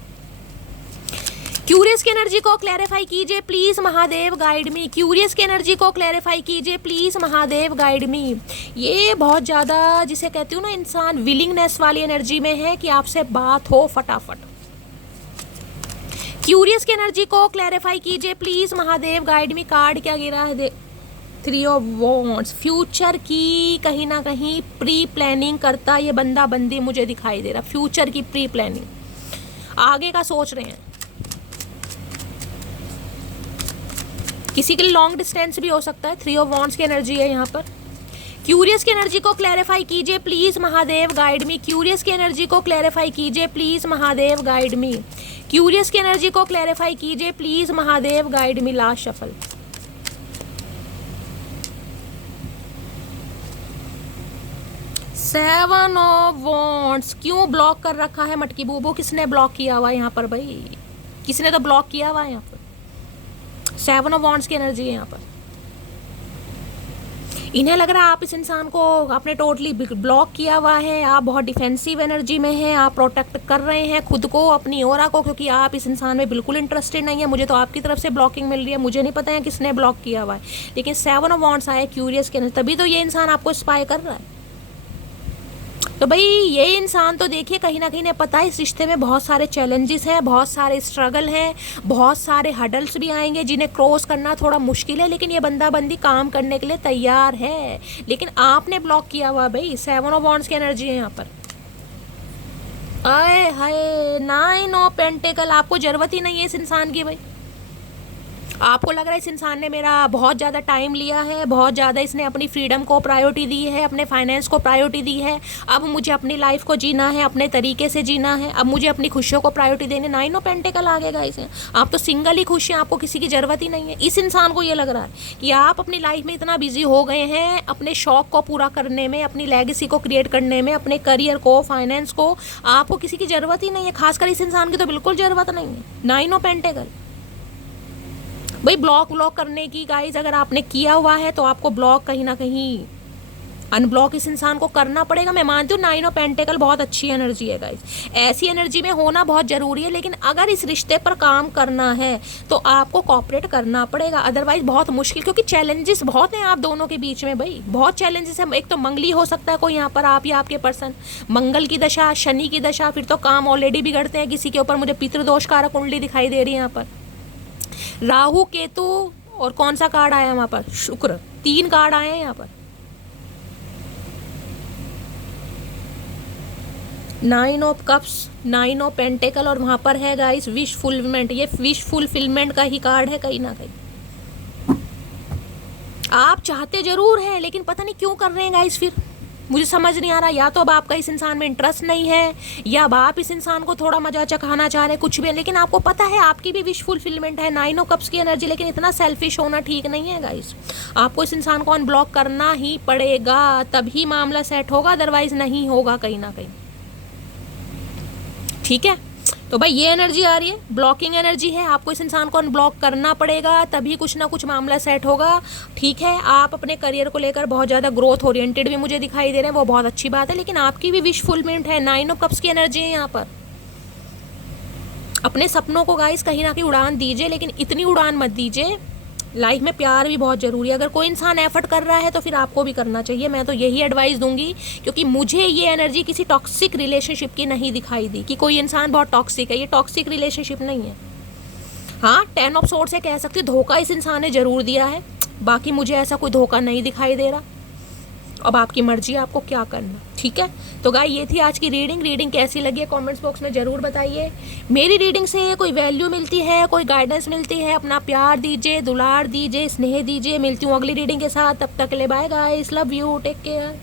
क्यूरियस की एनर्जी को क्लैरिफाई कीजिए please Mahadev, guide me. Curious की एनर्जी को क्लैरिफाई कीजिए प्लीज महादेव, गाइड मी। ये बहुत ज़्यादा जिसे कहती हूँ ना इंसान विलिंगनेस वाली एनर्जी में है कि आपसे बात हो फटाफट। क्यूरियस की एनर्जी को क्लैरिफाई कीजिए please Mahadev, guide me. Card क्या गिरा है, 3 ऑफ वॉन्ड्स, फ्यूचर की कहीं ना कहीं प्री प्लानिंग करता ये बंदा बंदी मुझे दिखाई दे रहा, फ्यूचर की प्री प्लानिंग, आगे का सोच रहे हैं। किसी के लिए लॉन्ग डिस्टेंस भी हो सकता है। 3 ऑफ वॉन्ड्स की एनर्जी है यहाँ पर। क्यूरियस की एनर्जी को क्लैरिफाई कीजिए please Mahadev, guide me. Curious की एनर्जी को क्लैरिफाई कीजिए please Mahadev, guide me. Curious की एनर्जी को क्लैरिफाई कीजिए please Mahadev, guide me. Last shuffle. Seven of wands, क्यों ब्लॉक कर रखा है मटकी बूबू, किसने ब्लॉक किया हुआ है यहाँ पर भाई, किसने तो ब्लॉक किया हुआ है यहाँ पर। 7 ऑफ वॉन्ड्स की एनर्जी है यहाँ पर। इन्हें लग रहा है आप इस इंसान को आपने टोटली ब्लॉक किया हुआ है, आप बहुत डिफेंसिव एनर्जी में हैं, आप प्रोटेक्ट कर रहे हैं खुद को, अपनी ओरा को, क्योंकि आप इस इंसान में बिल्कुल इंटरेस्टेड नहीं है। मुझे तो आपकी तरफ से ब्लॉकिंग मिल रही है, मुझे नहीं पता है किसने ब्लॉक किया हुआ है, लेकिन 7 ऑफ वॉन्ड्स आए क्यूरियस के एनर्जी, तभी तो ये इंसान आपको स्पाई कर रहा है। तो भाई ये इंसान तो देखिए कहीं ना कहीं ने पता है इस रिश्ते में बहुत सारे चैलेंजेस हैं, बहुत सारे स्ट्रगल हैं, बहुत सारे हडल्स भी आएंगे जिन्हें क्रॉस करना थोड़ा मुश्किल है, लेकिन ये बंदा बंदी काम करने के लिए तैयार है। लेकिन आपने ब्लॉक किया हुआ भाई, 7 ऑफ वॉन्ड्स की एनर्जी है यहाँ पर। आए हाय, 9 ऑफ पेंटिकल, आपको जरूरत ही नहीं है इस इंसान की भाई। आपको लग रहा है इस इंसान ने मेरा बहुत ज़्यादा टाइम लिया है, बहुत ज़्यादा इसने अपनी फ्रीडम को प्रायोरिटी दी है, अपने फाइनेंस को प्रायोरिटी दी है, अब मुझे अपनी लाइफ को जीना है, अपने तरीके से जीना है, अब मुझे अपनी खुशियों को प्रायोरिटी देनी। 9 ऑफ पेंटिकल आ गएगा इसे, आप तो सिंगल ही खुश हैं, आपको किसी की ज़रूरत ही नहीं है। इस इंसान को ये लग रहा है कि आप अपनी लाइफ में इतना बिजी हो गए हैं अपने शौक को पूरा करने में, अपनी लेगेसी को क्रिएट करने में, अपने करियर को, फाइनेंस को, आपको किसी की ज़रूरत ही नहीं है। खासकर इस इंसान की तो बिल्कुल ज़रूरत नहीं है। 9 ऑफ पेंटिकल भाई, ब्लॉक करने की गाइज अगर आपने किया हुआ है तो आपको ब्लॉक कहीं ना कहीं अनब्लॉक इस इंसान को करना पड़ेगा। मैं मानती हूँ 9 ऑफ पेंटिकल बहुत अच्छी एनर्जी है गाइज, ऐसी एनर्जी में होना बहुत ज़रूरी है, लेकिन अगर इस रिश्ते पर काम करना है तो आपको कॉपरेट करना पड़ेगा, अदरवाइज बहुत मुश्किल, क्योंकि चैलेंजेस बहुत हैं आप दोनों के बीच में भाई, बहुत चैलेंजेस हैं। एक तो मंगली हो सकता है कोई यहाँ पर, आप या आपके पर्सन, मंगल की दशा, शनि की दशा, फिर तो काम ऑलरेडी बिगड़ते हैं किसी के ऊपर। मुझे पितृदोष कारक कुंडली दिखाई दे रही है यहाँ पर, राहु केतु, और कौन सा कार्ड आया वहां पर, शुक्र, 3 कार्ड आए हैं यहाँ पर। 9 ऑफ कप्स, 9 ऑफ पेंटिकल, और वहां पर है गाइस विश फुलफिलमेंट। ये विश फुलफिलमेंट का ही कार्ड है कहीं ना कहीं। आप चाहते जरूर हैं लेकिन पता नहीं क्यों कर रहे हैं गाइस, फिर मुझे समझ नहीं आ रहा, या तो अब आपका इस इंसान में इंटरेस्ट नहीं है, या अब आप इस इंसान को थोड़ा मजा चखाना चाह रहे हैं, कुछ भी। लेकिन आपको पता है आपकी भी विश फुलफिलमेंट है, 9 ऑफ कप्स की एनर्जी। लेकिन इतना सेल्फिश होना ठीक नहीं है गाइस। आपको इस इंसान को अनब्लॉक करना ही पड़ेगा, तभी मामला सेट होगा, अदरवाइज नहीं होगा कहीं ना कहीं। ठीक है, तो भाई ये एनर्जी आ रही है, ब्लॉकिंग एनर्जी है। आपको इस इंसान को अनब्लॉक करना पड़ेगा, तभी कुछ ना कुछ मामला सेट होगा। ठीक है, आप अपने करियर को लेकर बहुत ज़्यादा ग्रोथ ओरिएंटेड भी मुझे दिखाई दे रहे हैं, वो बहुत अच्छी बात है। लेकिन आपकी भी विश फुलफिलमेंट है, 9 ऑफ कप्स की एनर्जी है यहाँ पर। अपने सपनों को गाइस कहीं ना कहीं उड़ान दीजिए, लेकिन इतनी उड़ान मत दीजिए। लाइफ में प्यार भी बहुत ज़रूरी है। अगर कोई इंसान एफर्ट कर रहा है तो फिर आपको भी करना चाहिए। मैं तो यही एडवाइस दूंगी, क्योंकि मुझे ये एनर्जी किसी टॉक्सिक रिलेशनशिप की नहीं दिखाई दी कि कोई इंसान बहुत टॉक्सिक है। ये टॉक्सिक रिलेशनशिप नहीं है। हाँ, 10 ऑफ सोर्ड्स से कह सकते धोखा इस इंसान ने ज़रूर दिया है, बाकी मुझे ऐसा कोई धोखा नहीं दिखाई दे रहा। अब आपकी मर्जी है आपको क्या करना। ठीक है, तो गाइस ये थी आज की रीडिंग कैसी लगी है कमेंट्स बॉक्स में ज़रूर बताइए। मेरी रीडिंग से कोई वैल्यू मिलती है, कोई गाइडेंस मिलती है, अपना प्यार दीजिए, दुलार दीजिए, स्नेह दीजिए। मिलती हूँ अगली रीडिंग के साथ, तब तक के लिए bye guys, love you, take care.